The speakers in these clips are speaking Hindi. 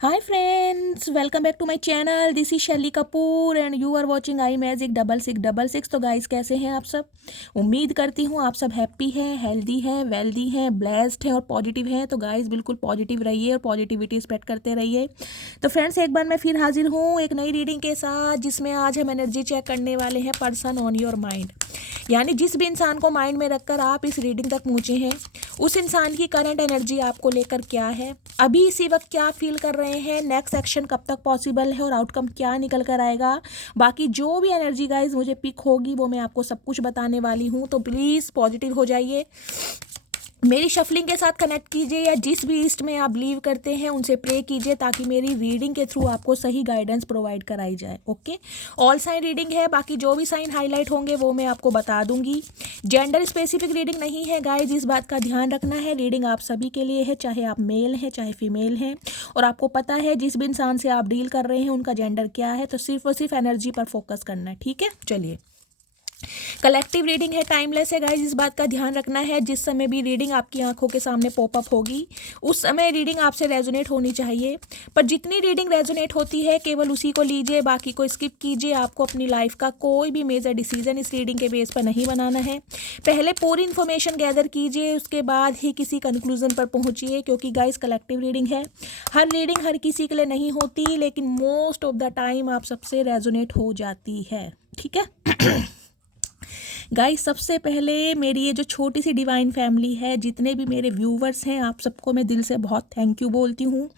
Hi friends, welcome back to my channel. This is शैली Kapoor and you are watching I magic 6666। तो गाइस कैसे हैं आप सब? उम्मीद करती हूँ आप सब हैप्पी हैं, हेल्दी हैं, वेल्दी हैं, ब्लेस्ड हैं और पॉजिटिव हैं। तो गाइस बिल्कुल पॉजिटिव रहिए और पॉजिटिविटी स्प्रेड करते रहिए। तो फ्रेंड्स एक बार मैं फिर हाजिर हूँ एक नई रीडिंग के साथ, जिसमें आज हम एनर्जी चेक करने वाले हैं पर्सन ऑन योर माइंड। यानी जिस भी इंसान को माइंड में रखकर आप इस रीडिंग तक पहुँचे हैं, उस इंसान की करंट एनर्जी आपको लेकर क्या है, अभी इसी वक्त क्या फील कर रहे हैं, नेक्स्ट एक्शन कब तक पॉसिबल है और आउटकम क्या निकल कर आएगा। बाकी जो भी एनर्जी गाइज मुझे पिक होगी वो मैं आपको सब कुछ बताने वाली हूँ। तो प्लीज़ पॉजिटिव हो जाइए, मेरी शफलिंग के साथ कनेक्ट कीजिए या जिस भी ईस्ट में आप बिलीव करते हैं उनसे प्रे कीजिए, ताकि मेरी रीडिंग के थ्रू आपको सही गाइडेंस प्रोवाइड कराई जाए। ओके, ऑल साइन रीडिंग है, बाकी जो भी साइन हाईलाइट होंगे वो मैं आपको बता दूंगी। जेंडर स्पेसिफिक रीडिंग नहीं है गाइज, इस बात का ध्यान रखना है। रीडिंग आप सभी के लिए है, चाहे आप मेल हैं चाहे फीमेल हैं, और आपको पता है जिस भी इंसान से आप डील कर रहे हैं उनका जेंडर क्या है। तो सिर्फ और सिर्फ एनर्जी पर फोकस करना है, ठीक है। चलिए, कलेक्टिव रीडिंग है, टाइमलेस है गाइज, इस बात का ध्यान रखना है। जिस समय भी रीडिंग आपकी आंखों के सामने पॉपअप होगी उस समय रीडिंग आपसे रेजोनेट होनी चाहिए, पर जितनी रीडिंग रेजोनेट होती है केवल उसी को लीजिए, बाकी को स्किप कीजिए। आपको अपनी लाइफ का कोई भी मेजर डिसीजन इस रीडिंग के बेस पर नहीं बनाना है। पहले पूरी इन्फॉर्मेशन गैदर कीजिए, उसके बाद ही किसी कंक्लूजन पर पहुंचिए, क्योंकि गाइज कलेक्टिव रीडिंग है। हर रीडिंग हर किसी के लिए नहीं होती, लेकिन मोस्ट ऑफ द टाइम आप सबसे रेजोनेट हो जाती है, ठीक है। गाइस सबसे पहले मेरी ये जो छोटी सी डिवाइन फैमिली है, जितने भी मेरे व्यूवर्स हैं, आप सबको मैं दिल से बहुत थैंक यू बोलती हूँ,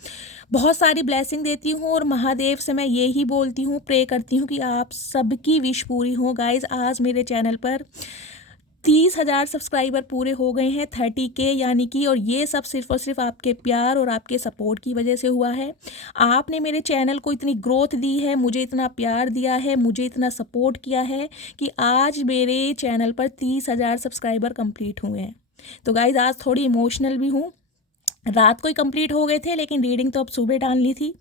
बहुत सारी ब्लेसिंग देती हूँ, और महादेव से मैं ये ही बोलती हूँ, प्रे करती हूँ कि आप सबकी विश पूरी हो। गाइस आज मेरे चैनल पर 30,000 सब्सक्राइबर पूरे हो गए हैं, 30K यानी कि, और ये सब सिर्फ और सिर्फ आपके प्यार और आपके सपोर्ट की वजह से हुआ है। आपने मेरे चैनल को इतनी ग्रोथ दी है, मुझे इतना प्यार दिया है, मुझे इतना सपोर्ट किया है कि आज मेरे चैनल पर 30,000 सब्सक्राइबर कंप्लीट हुए हैं। तो गाइज आज थोड़ी इमोशनल भी हूँ, रात को ही कंप्लीट हो गए थे, लेकिन रीडिंग तो अब सुबह डालनी थी।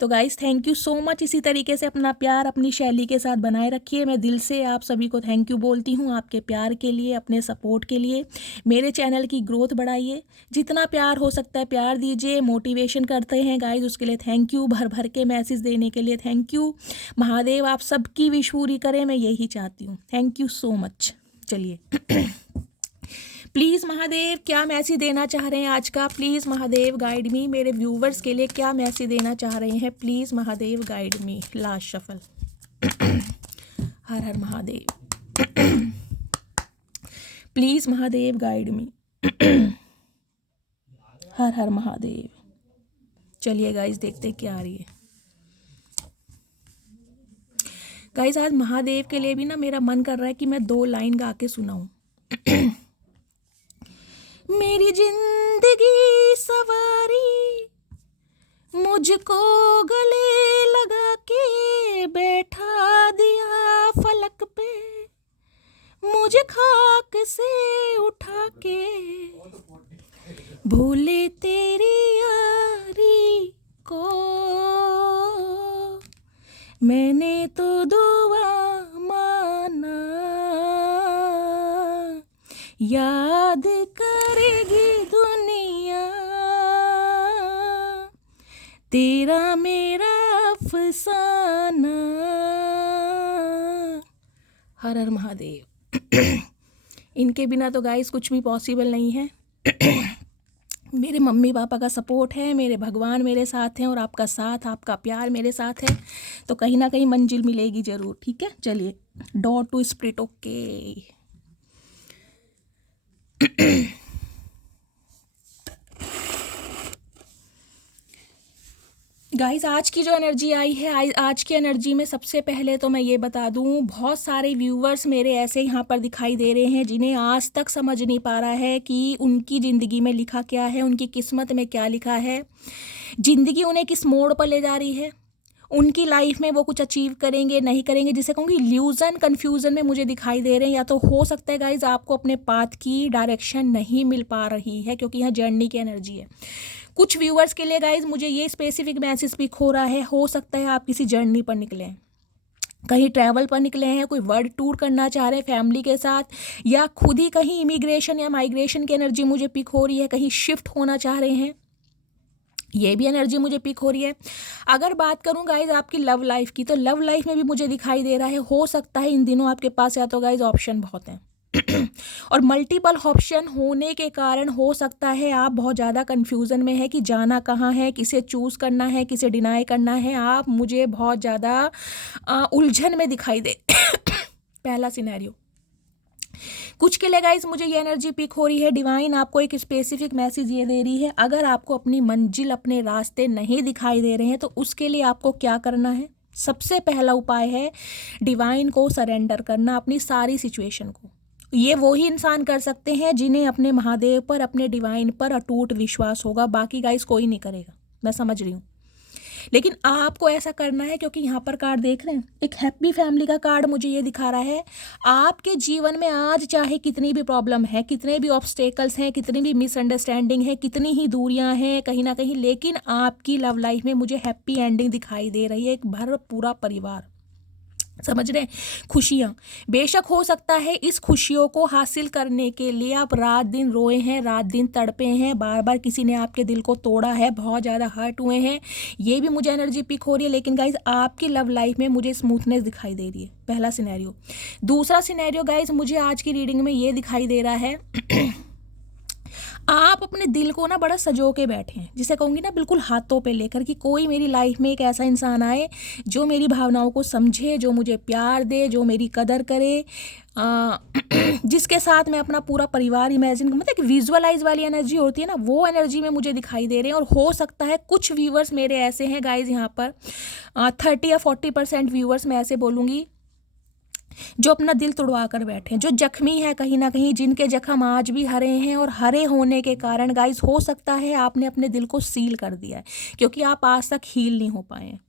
तो guys thank you so much. इसी तरीके से अपना प्यार अपनी शैली के साथ बनाए रखिए। मैं दिल से आप सभी को थैंक यू बोलती हूँ, आपके प्यार के लिए, अपने सपोर्ट के लिए। मेरे चैनल की ग्रोथ बढ़ाइए, जितना प्यार हो सकता है प्यार दीजिए। मोटिवेशन करते हैं गाइस, उसके लिए थैंक यू। भर भर के मैसेज देने के लिए थैंक यू। महादेव आप सबकी विश पूरी करें, मैं यही चाहती हूँ। Thank you so much. चलिए प्लीज़ महादेव क्या मैसेज देना चाह रहे हैं आज का, प्लीज़ महादेव गाइड मी। मेरे व्यूवर्स के लिए क्या मैसेज देना चाह रहे हैं, please Mahadev guide me. Last shuffle. हर हर Mahadev. Please Mahadev guide me. हर हर महादेव। चलिए गाइज देखते क्या आ रही है। गाइज आज महादेव के लिए भी ना मेरा मन कर रहा है कि मैं 2 लाइन गा के सुनाऊं। मेरी जिंदगी सवारी मुझको गले लगा के बैठा दिया फलक पे, मुझे खाक से उठा के भूले तेरी यारी को, मैंने तो दुआ माना याद करेगी दुनिया, तेरा मेरा अफसाना। हर हर महादेव। इनके बिना तो गाइस कुछ भी पॉसिबल नहीं है। मेरे मम्मी पापा का सपोर्ट है, मेरे भगवान मेरे साथ हैं, और आपका साथ आपका प्यार मेरे साथ है, तो कहीं ना कहीं मंजिल मिलेगी ज़रूर, ठीक है। चलिए dot to spirit. Okay guys आज की जो एनर्जी आई है, आज की एनर्जी में सबसे पहले तो मैं ये बता दूं, बहुत सारे व्यूवर्स मेरे ऐसे यहाँ पर दिखाई दे रहे हैं जिन्हें आज तक समझ नहीं पा रहा है कि उनकी ज़िंदगी में लिखा क्या है, उनकी किस्मत में क्या लिखा है, ज़िंदगी उन्हें किस मोड़ पर ले जा रही है, उनकी लाइफ में वो कुछ अचीव करेंगे नहीं करेंगे, जिसे कहूँगी इल्यूजन कन्फ्यूज़न में मुझे दिखाई दे रहे हैं। या तो हो सकता है गाइज आपको अपने पाथ की डायरेक्शन नहीं मिल पा रही है, क्योंकि यहाँ जर्नी की एनर्जी है। कुछ व्यूअर्स के लिए गाइज मुझे ये स्पेसिफिक मैसेज पिक हो रहा है, हो सकता है आप किसी जर्नी पर निकले हैं, कहीं ट्रैवल पर निकले हैं, कोई वर्ल्ड टूर करना चाह रहे हैं फैमिली के साथ, या खुद ही कहीं इमिग्रेशन या माइग्रेशन की एनर्जी मुझे पिक हो रही है, कहीं शिफ्ट होना चाह रहे हैं, ये भी एनर्जी मुझे पिक हो रही है। अगर बात करूं गाइज आपकी लव लाइफ की, तो लव लाइफ में भी मुझे दिखाई दे रहा है, हो सकता है इन दिनों आपके पास या तो गाइज ऑप्शन बहुत हैं और मल्टीपल ऑप्शन होने के कारण हो सकता है आप बहुत ज़्यादा कंफ्यूजन में है कि जाना कहाँ है, किसे चूज़ करना है, किसे डिनाई करना है। आप मुझे बहुत ज़्यादा उलझन में दिखाई दे पहला सिनेरियो। कुछ के लिए गाइस मुझे ये एनर्जी पिक हो रही है, डिवाइन आपको एक स्पेसिफिक मैसेज ये दे रही है, अगर आपको अपनी मंजिल, अपने रास्ते नहीं दिखाई दे रहे हैं तो उसके लिए आपको क्या करना है। सबसे पहला उपाय है डिवाइन को सरेंडर करना, अपनी सारी सिचुएशन को। ये वो ही इंसान कर सकते हैं जिन्हें अपने महादेव पर, अपने डिवाइन पर अटूट विश्वास होगा, बाकी गाइस कोई नहीं करेगा। मैं समझ रही हूँ, लेकिन आपको ऐसा करना है, क्योंकि यहाँ पर कार्ड देख रहे हैं, एक हैप्पी फैमिली का कार्ड मुझे ये दिखा रहा है। आपके जीवन में आज चाहे कितनी भी प्रॉब्लम है, कितने भी ऑब्स्टेकल्स हैं, कितनी भी मिसअंडरस्टैंडिंग है, कितनी ही दूरियां हैं कहीं ना कहीं, लेकिन आपकी लव लाइफ में मुझे हैप्पी एंडिंग दिखाई दे रही है। एक भर पूरा परिवार, समझ रहे हैं, खुशियाँ। बेशक हो सकता है इस खुशियों को हासिल करने के लिए आप रात दिन रोए हैं, रात दिन तड़पे हैं, बार बार किसी ने आपके दिल को तोड़ा है, बहुत ज़्यादा हर्ट हुए हैं, ये भी मुझे एनर्जी पिक हो रही है। लेकिन गाइज आपकी लव लाइफ में मुझे स्मूथनेस दिखाई दे रही है, पहला सिनेरियो। दूसरा सिनेरियो गाइज मुझे आज की रीडिंग में ये दिखाई दे रहा है आप अपने दिल को ना बड़ा सजो के बैठे हैं, जिसे कहूँगी ना बिल्कुल हाथों पे लेकर, कि कोई मेरी लाइफ में एक ऐसा इंसान आए जो मेरी भावनाओं को समझे, जो मुझे प्यार दे, जो मेरी कदर करे, जिसके साथ मैं अपना पूरा परिवार इमेजिन, मतलब कि विजुअलाइज वाली एनर्जी होती है ना, वो एनर्जी में मुझे दिखाई दे रहे हैं। और हो सकता है कुछ व्यूवर्स मेरे ऐसे हैं गाइज, यहाँ पर 30 या 40% व्यूवर्स मैं ऐसे बोलूँगी जो अपना दिल तुड़वा कर बैठे हैं, जो जख्मी है कहीं ना कहीं, जिनके जख्म आज भी हरे हैं, और हरे होने के कारण गाइस हो सकता है आपने अपने दिल को सील कर दिया है, क्योंकि आप आज तक हील नहीं हो पाए हैं।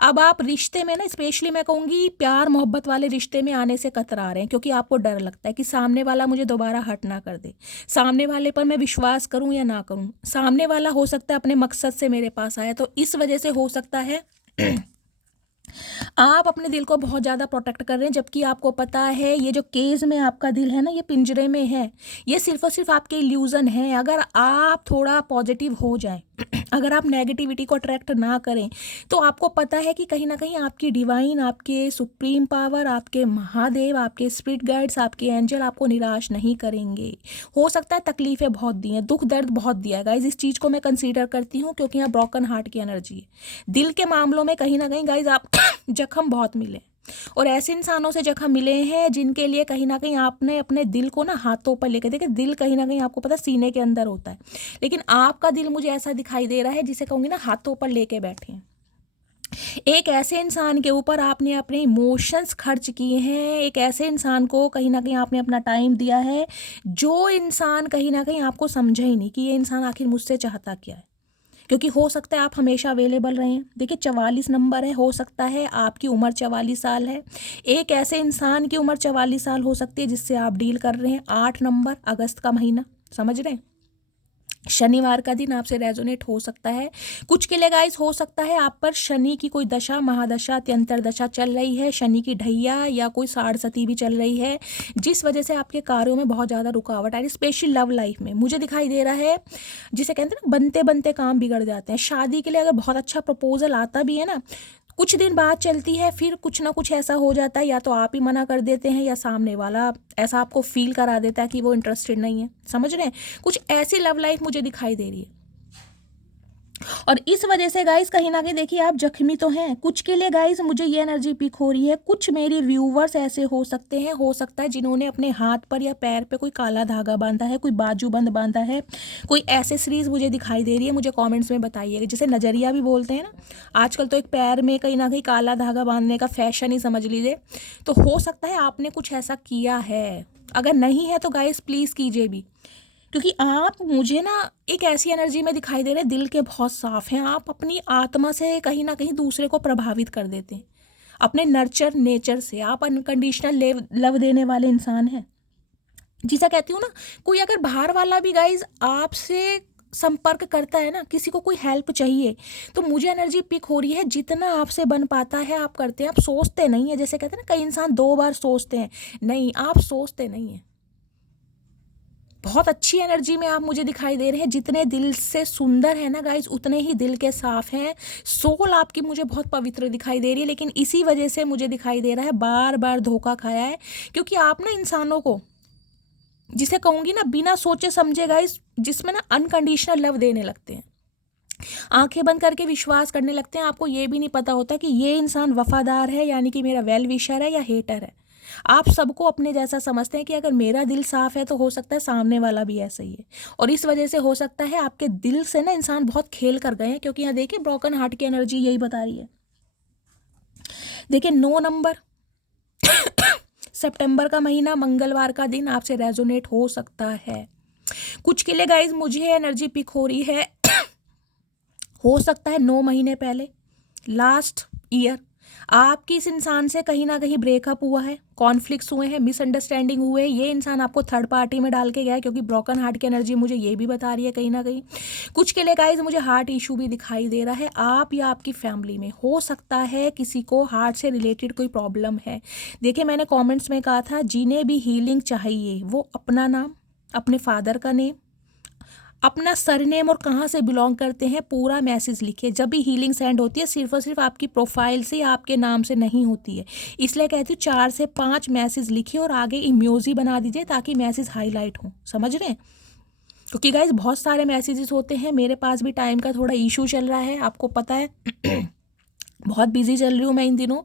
अब आप रिश्ते में ना, स्पेशली मैं कहूँगी प्यार मोहब्बत वाले रिश्ते में आने से कतरा रहे हैं, क्योंकि आपको डर लगता है कि सामने वाला मुझे दोबारा हर्ट ना कर दे, सामने वाले पर मैं विश्वास करूँ या ना करूँ, सामने वाला हो सकता है अपने मकसद से मेरे पास आया, तो इस वजह से हो सकता है आप अपने दिल को बहुत ज़्यादा प्रोटेक्ट कर रहे हैं, जबकि आपको पता है ये जो केज में आपका दिल है ना, ये पिंजरे में है, ये सिर्फ और सिर्फ आपके इल्यूज़न है। अगर आप थोड़ा पॉजिटिव हो जाएं, अगर आप नेगेटिविटी को अट्रैक्ट ना करें, तो आपको पता है कि कहीं ना कहीं आपकी डिवाइन, आपके सुप्रीम पावर, आपके महादेव, आपके स्पिरिट गाइड्स, आपके एंजल आपको निराश नहीं करेंगे। हो सकता है तकलीफ़ें बहुत दी हैं, दुख दर्द बहुत दिया है गाइज, इस चीज़ को मैं कंसीडर करती हूँ, क्योंकि यहाँ ब्रोकन हार्ट की एनर्जी है। दिल के मामलों में कहीं ना कहीं गाइज आप जख्म बहुत मिले, और ऐसे इंसानों से जख्म मिले हैं जिनके लिए कहीं ना कहीं आपने अपने दिल को ना हाथों पर लेकर, देखिए दिल कहीं ना कहीं आपको पता सीने के अंदर होता है, लेकिन आपका दिल मुझे ऐसा दिखाई दे रहा है जिसे कहूँगी ना हाथों पर लेके बैठे हैं। एक ऐसे इंसान के ऊपर आपने अपने इमोशंस खर्च किए हैं, एक ऐसे इंसान को कहीं ना कहीं आपने अपना टाइम दिया है, जो इंसान कहीं ना कहीं आपको समझा ही नहीं कि ये इंसान आखिर मुझसे चाहता क्या है, क्योंकि हो सकता है आप हमेशा अवेलेबल रहें। देखिए 44 नंबर है, हो सकता है आपकी उम्र 44 साल है, एक ऐसे इंसान की उम्र 44 साल हो सकती है जिससे आप डील कर रहे हैं। 8 नंबर, अगस्त का महीना, समझ रहे हैं, शनिवार का दिन आपसे रेजोनेट हो सकता है। कुछ के लिए गाइस हो सकता है आप पर शनि की कोई दशा, महादशा, अत्यंतर दशा चल रही है, शनि की ढैया या कोई साढ़सती भी चल रही है, जिस वजह से आपके कार्यों में बहुत ज़्यादा रुकावट आ रही है। स्पेशली लव लाइफ में मुझे दिखाई दे रहा है, जिसे कहते हैं ना बनते बनते काम बिगड़ जाते हैं। शादी के लिए अगर बहुत अच्छा प्रपोजल आता भी है ना, कुछ दिन बाद चलती है, फिर कुछ ना कुछ ऐसा हो जाता है, या तो आप ही मना कर देते हैं या सामने वाला ऐसा आपको फील करा देता है कि वो इंटरेस्टेड नहीं है। समझ रहे हैं, कुछ ऐसी लव लाइफ मुझे दिखाई दे रही है, और इस वजह से गाइस कहीं ना कहीं देखिए आप जख्मी तो हैं। कुछ के लिए गाइस मुझे ये एनर्जी पिक हो रही है, कुछ मेरे व्यूवर्स ऐसे हो सकते हैं, हो सकता है जिन्होंने अपने हाथ पर या पैर पे कोई काला धागा बांधा है, कोई बाजूबंद बांधा है, कोई एसेसरीज मुझे दिखाई दे रही है। मुझे कमेंट्स में बताइएगा, जैसे नजरिया भी बोलते हैं ना आजकल, तो एक पैर में कहीं ना कहीं काला धागा बांधने का फैशन ही समझ लीजिए। तो हो सकता है आपने कुछ ऐसा किया है, अगर नहीं है तो गाइस प्लीज़ कीजिए भी, क्योंकि आप मुझे ना एक ऐसी एनर्जी में दिखाई दे रहे हैं, दिल के बहुत साफ हैं, आप अपनी आत्मा से कहीं ना कहीं दूसरे को प्रभावित कर देते हैं, अपने नर्चर नेचर से आप अनकंडीशनल लव देने वाले इंसान हैं। जिसे कहती हूँ ना, कोई अगर बाहर वाला भी गाइज आपसे संपर्क करता है ना, किसी को कोई हेल्प चाहिए, तो मुझे एनर्जी पिक हो रही है जितना आपसे बन पाता है आप करते हैं। आप सोचते नहीं है, जैसे कहते हैं ना कई इंसान 2 बार सोचते हैं, नहीं आप सोचते नहीं हैं, बहुत अच्छी एनर्जी में आप मुझे दिखाई दे रहे हैं। जितने दिल से सुंदर है ना गाइज, उतने ही दिल के साफ हैं। सोल आपकी मुझे बहुत पवित्र दिखाई दे रही है, लेकिन इसी वजह से मुझे दिखाई दे रहा है बार बार धोखा खाया है, क्योंकि आप ना इंसानों को, जिसे कहूँगी ना बिना सोचे समझे गाइज, जिसमें ना अनकंडीशनल लव देने लगते हैं, आंखें बंद करके विश्वास करने लगते हैं। आपको ये भी नहीं पता होता कि ये इंसान वफादार है, यानी कि मेरा वेल विशर है, या हेटर है। आप सबको अपने जैसा समझते हैं कि अगर मेरा दिल साफ है तो हो सकता है सामने वाला भी ऐसा ही है, और इस वजह से हो सकता है आपके दिल से ना इंसान बहुत खेल कर गए हैं, क्योंकि यहाँ देखिए ब्रोकन हार्ट की एनर्जी यही बता रही है। देखिए 9 नंबर सितंबर का महीना, मंगलवार का दिन आपसे रेजोनेट हो सकता है। कुछ के लिए गाइज मुझे एनर्जी पिक हो रही है, हो सकता है 9 महीने पहले, लास्ट ईयर, आपकी इस इंसान से कहीं ना कहीं ब्रेकअप हुआ है, कॉन्फ्लिक्ट्स हुए हैं, मिसअंडरस्टैंडिंग हुए, ये इंसान आपको थर्ड पार्टी में डाल के गया है, क्योंकि ब्रोकन हार्ट की एनर्जी मुझे ये भी बता रही है कहीं ना कहीं। कुछ के लिए गाइज मुझे हार्ट इशू भी दिखाई दे रहा है। आप या आपकी फैमिली में हो सकता है किसी को हार्ट से रिलेटेड कोई प्रॉब्लम है। देखिए मैंने कॉमेंट्स में कहा था, जिन्हें भी हीलिंग चाहिए वो अपना नाम, अपने फादर का नेम, अपना सरनेम और कहाँ से बिलोंग करते हैं पूरा मैसेज लिखिए। जब भी हीलिंग सेंड होती है सिर्फ और सिर्फ आपकी प्रोफाइल से, आपके नाम से नहीं होती है, इसलिए कहती हूँ 4 से 5 मैसेज लिखिए और आगे इमोजी बना दीजिए ताकि मैसेज हाईलाइट हो। समझ रहे हैं? क्योंकि गाइज बहुत सारे मैसेजेस होते हैं, मेरे पास भी टाइम का थोड़ा इशू चल रहा है, आपको पता है बहुत बिजी चल रही हूँ मैं इन दिनों।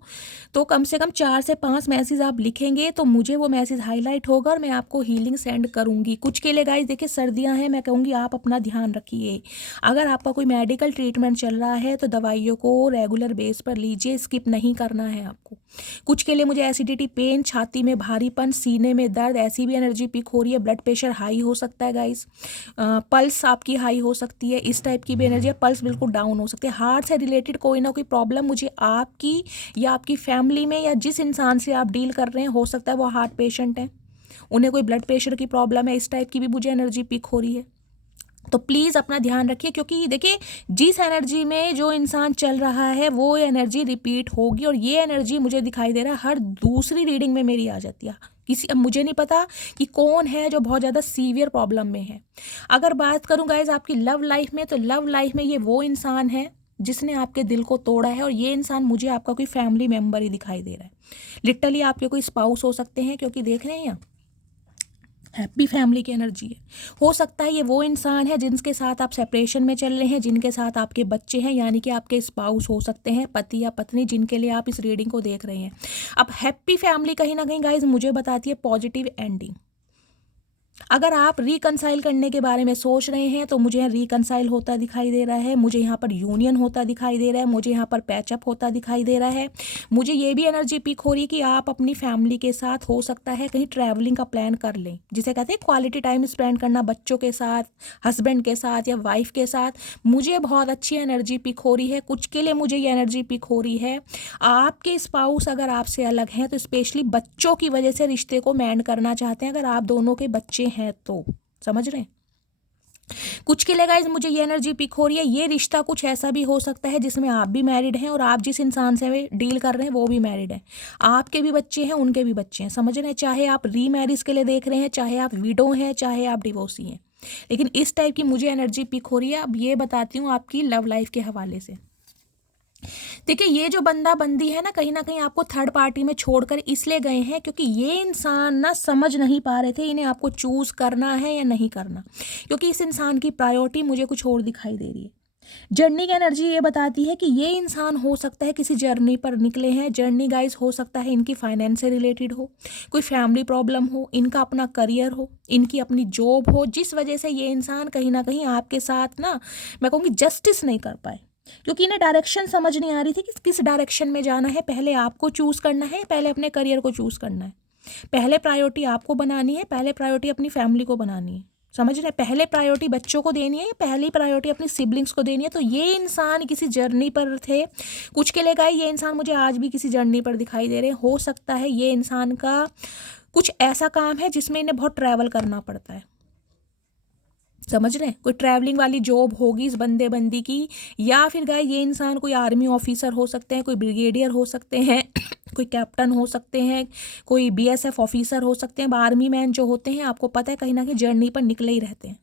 तो कम से कम 4 से 5 मैसेज आप लिखेंगे तो मुझे वो मैसेज हाईलाइट होगा और मैं आपको हीलिंग सेंड करूँगी। कुछ के लिए गाइस देखिए सर्दियाँ हैं, मैं कहूँगी आप अपना ध्यान रखिए। अगर आपका कोई मेडिकल ट्रीटमेंट चल रहा है तो दवाइयों को रेगुलर बेस पर लीजिए, स्किप नहीं करना है आपको। कुछ के लिए मुझे एसिडिटी, पेन, छाती में भारीपन, सीने में दर्द, ऐसी भी एनर्जी पिक हो रही है। ब्लड प्रेशर हाई हो सकता है गाइस, पल्स आपकी हाई हो सकती है, इस टाइप की भी एनर्जी है। पल्स बिल्कुल डाउन हो सकती है। हार्ट से रिलेटेड कोई ना कोई प्रॉब्लम मुझे आपकी या आपकी फैमिली में या जिस इंसान से आप डील कर रहे हैं, हो सकता है वो हार्ट पेशेंट है, उन्हें कोई ब्लड प्रेशर की प्रॉब्लम है, इस टाइप की भी मुझे एनर्जी पिक हो रही है। तो प्लीज़ अपना ध्यान रखिए, क्योंकि देखिए जिस एनर्जी में जो इंसान चल रहा है वो एनर्जी रिपीट होगी, और ये एनर्जी मुझे दिखाई दे रहा है हर दूसरी रीडिंग में मेरी आ जाती है। अब मुझे नहीं पता कि कौन है जो बहुत ज़्यादा सीवियर प्रॉब्लम में है। अगर बात करूँ गाइज आपकी लव लाइफ में, तो लव लाइफ में ये वो इंसान है जिसने आपके दिल को तोड़ा है, और ये इंसान मुझे आपका कोई फैमिली मेम्बर ही दिखाई दे रहा है। लिटरली आपके कोई स्पाउस हो सकते हैं, क्योंकि देख रहे हैं यहाँ हैप्पी फैमिली की एनर्जी है। हो सकता है ये वो इंसान है जिनके साथ आप सेपरेशन में चल रहे हैं, जिनके साथ आपके बच्चे हैं, यानी कि आपके स्पाउस हो सकते हैं, पति या पत्नी, जिनके लिए आप इस रीडिंग को देख रहे हैं। अब हैप्पी फैमिली कहीं ना कहीं गाइज मुझे बताती है पॉजिटिव एंडिंग। अगर आप रिकनसाइल करने के बारे में सोच रहे हैं तो मुझे यहाँ रिकनसाइल होता दिखाई दे रहा है, मुझे यहाँ पर यूनियन होता दिखाई दे रहा है, मुझे यहाँ पर पैचअप होता दिखाई दे रहा है। मुझे ये भी एनर्जी पिक हो रही है कि आप अपनी फैमिली के साथ हो सकता है कहीं ट्रैवलिंग का प्लान कर लें, जिसे कहते हैं क्वालिटी टाइम स्पेंड करना बच्चों के साथ, हस्बैंड के साथ या वाइफ के साथ। मुझे बहुत अच्छी एनर्जी पिक हो रही है। कुछ के लिए मुझे ये एनर्जी पिक हो रही है आपके स्पाउस अगर आपसे अलग हैं तो स्पेशली बच्चों की वजह से रिश्ते को मैंड करना चाहते हैं, अगर आप दोनों के बच्चे हैं तो। समझ रहे हैं? कुछ के लिए गाइज मुझे ये एनर्जी पिक हो रही है, ये रिश्ता कुछ ऐसा भी हो सकता है जिसमें आप भी मैरिड हैं और आप जिस इंसान से डील कर रहे हैं वो भी मैरिड है, आपके भी बच्चे हैं, उनके भी बच्चे हैं। समझ रहे हैं? चाहे आप रीमैरिज के लिए देख रहे हैं, चाहे आप विडो हैं, चाहे आप डिवोर्सी हैं, लेकिन इस टाइप की मुझे एनर्जी पिक हो रही है। अब ये बताती हूँ आपकी लव लाइफ के हवाले से। देखिए ये जो बंदा बंदी है ना कहीं आपको थर्ड पार्टी में छोड़कर इसलिए गए हैं क्योंकि ये इंसान ना समझ नहीं पा रहे थे इन्हें आपको चूज करना है या नहीं करना, क्योंकि इस इंसान की प्रायोरिटी मुझे कुछ और दिखाई दे रही है। जर्नी की एनर्जी ये बताती है कि ये इंसान हो सकता है किसी जर्नी पर निकले हैं। जर्नी गाइस हो सकता है इनकी फाइनेंस से रिलेटेड हो, कोई फैमिली प्रॉब्लम हो, इनका अपना करियर हो, इनकी अपनी जॉब हो, जिस वजह से ये इंसान कहीं ना कहीं आपके साथ ना मैं कहूँगी जस्टिस नहीं कर पाए, क्योंकि इन्हें डायरेक्शन समझ नहीं आ रही थी कि किस डायरेक्शन में जाना है। पहले आपको चूज़ करना है, पहले अपने करियर को चूज़ करना है, पहले प्रायोरिटी आपको बनानी है, पहले प्रायोरिटी अपनी फैमिली को बनानी है। समझ रहे? पहले प्रायोरिटी बच्चों को देनी है, पहली प्रायोरिटी अपनी सिबलिंग्स को देनी है। तो ये इंसान किसी जर्नी पर थे। कुछ के लिए गए, ये इंसान मुझे आज भी किसी जर्नी पर दिखाई दे रहे हैं। हो सकता है ये इंसान का कुछ ऐसा काम है जिसमें इन्हें बहुत ट्रैवल करना पड़ता है। समझ रहे हैं? कोई ट्रैवलिंग वाली जॉब होगी इस बंदे बंदी की, या फिर गाय ये इंसान कोई आर्मी ऑफिसर हो सकते हैं, कोई ब्रिगेडियर हो सकते हैं, कोई कैप्टन हो सकते हैं, कोई बीएसएफ ऑफिसर हो सकते हैं, आर्मी मैन जो होते हैं, आपको पता है कहीं ना कहीं जर्नी पर निकले ही रहते हैं।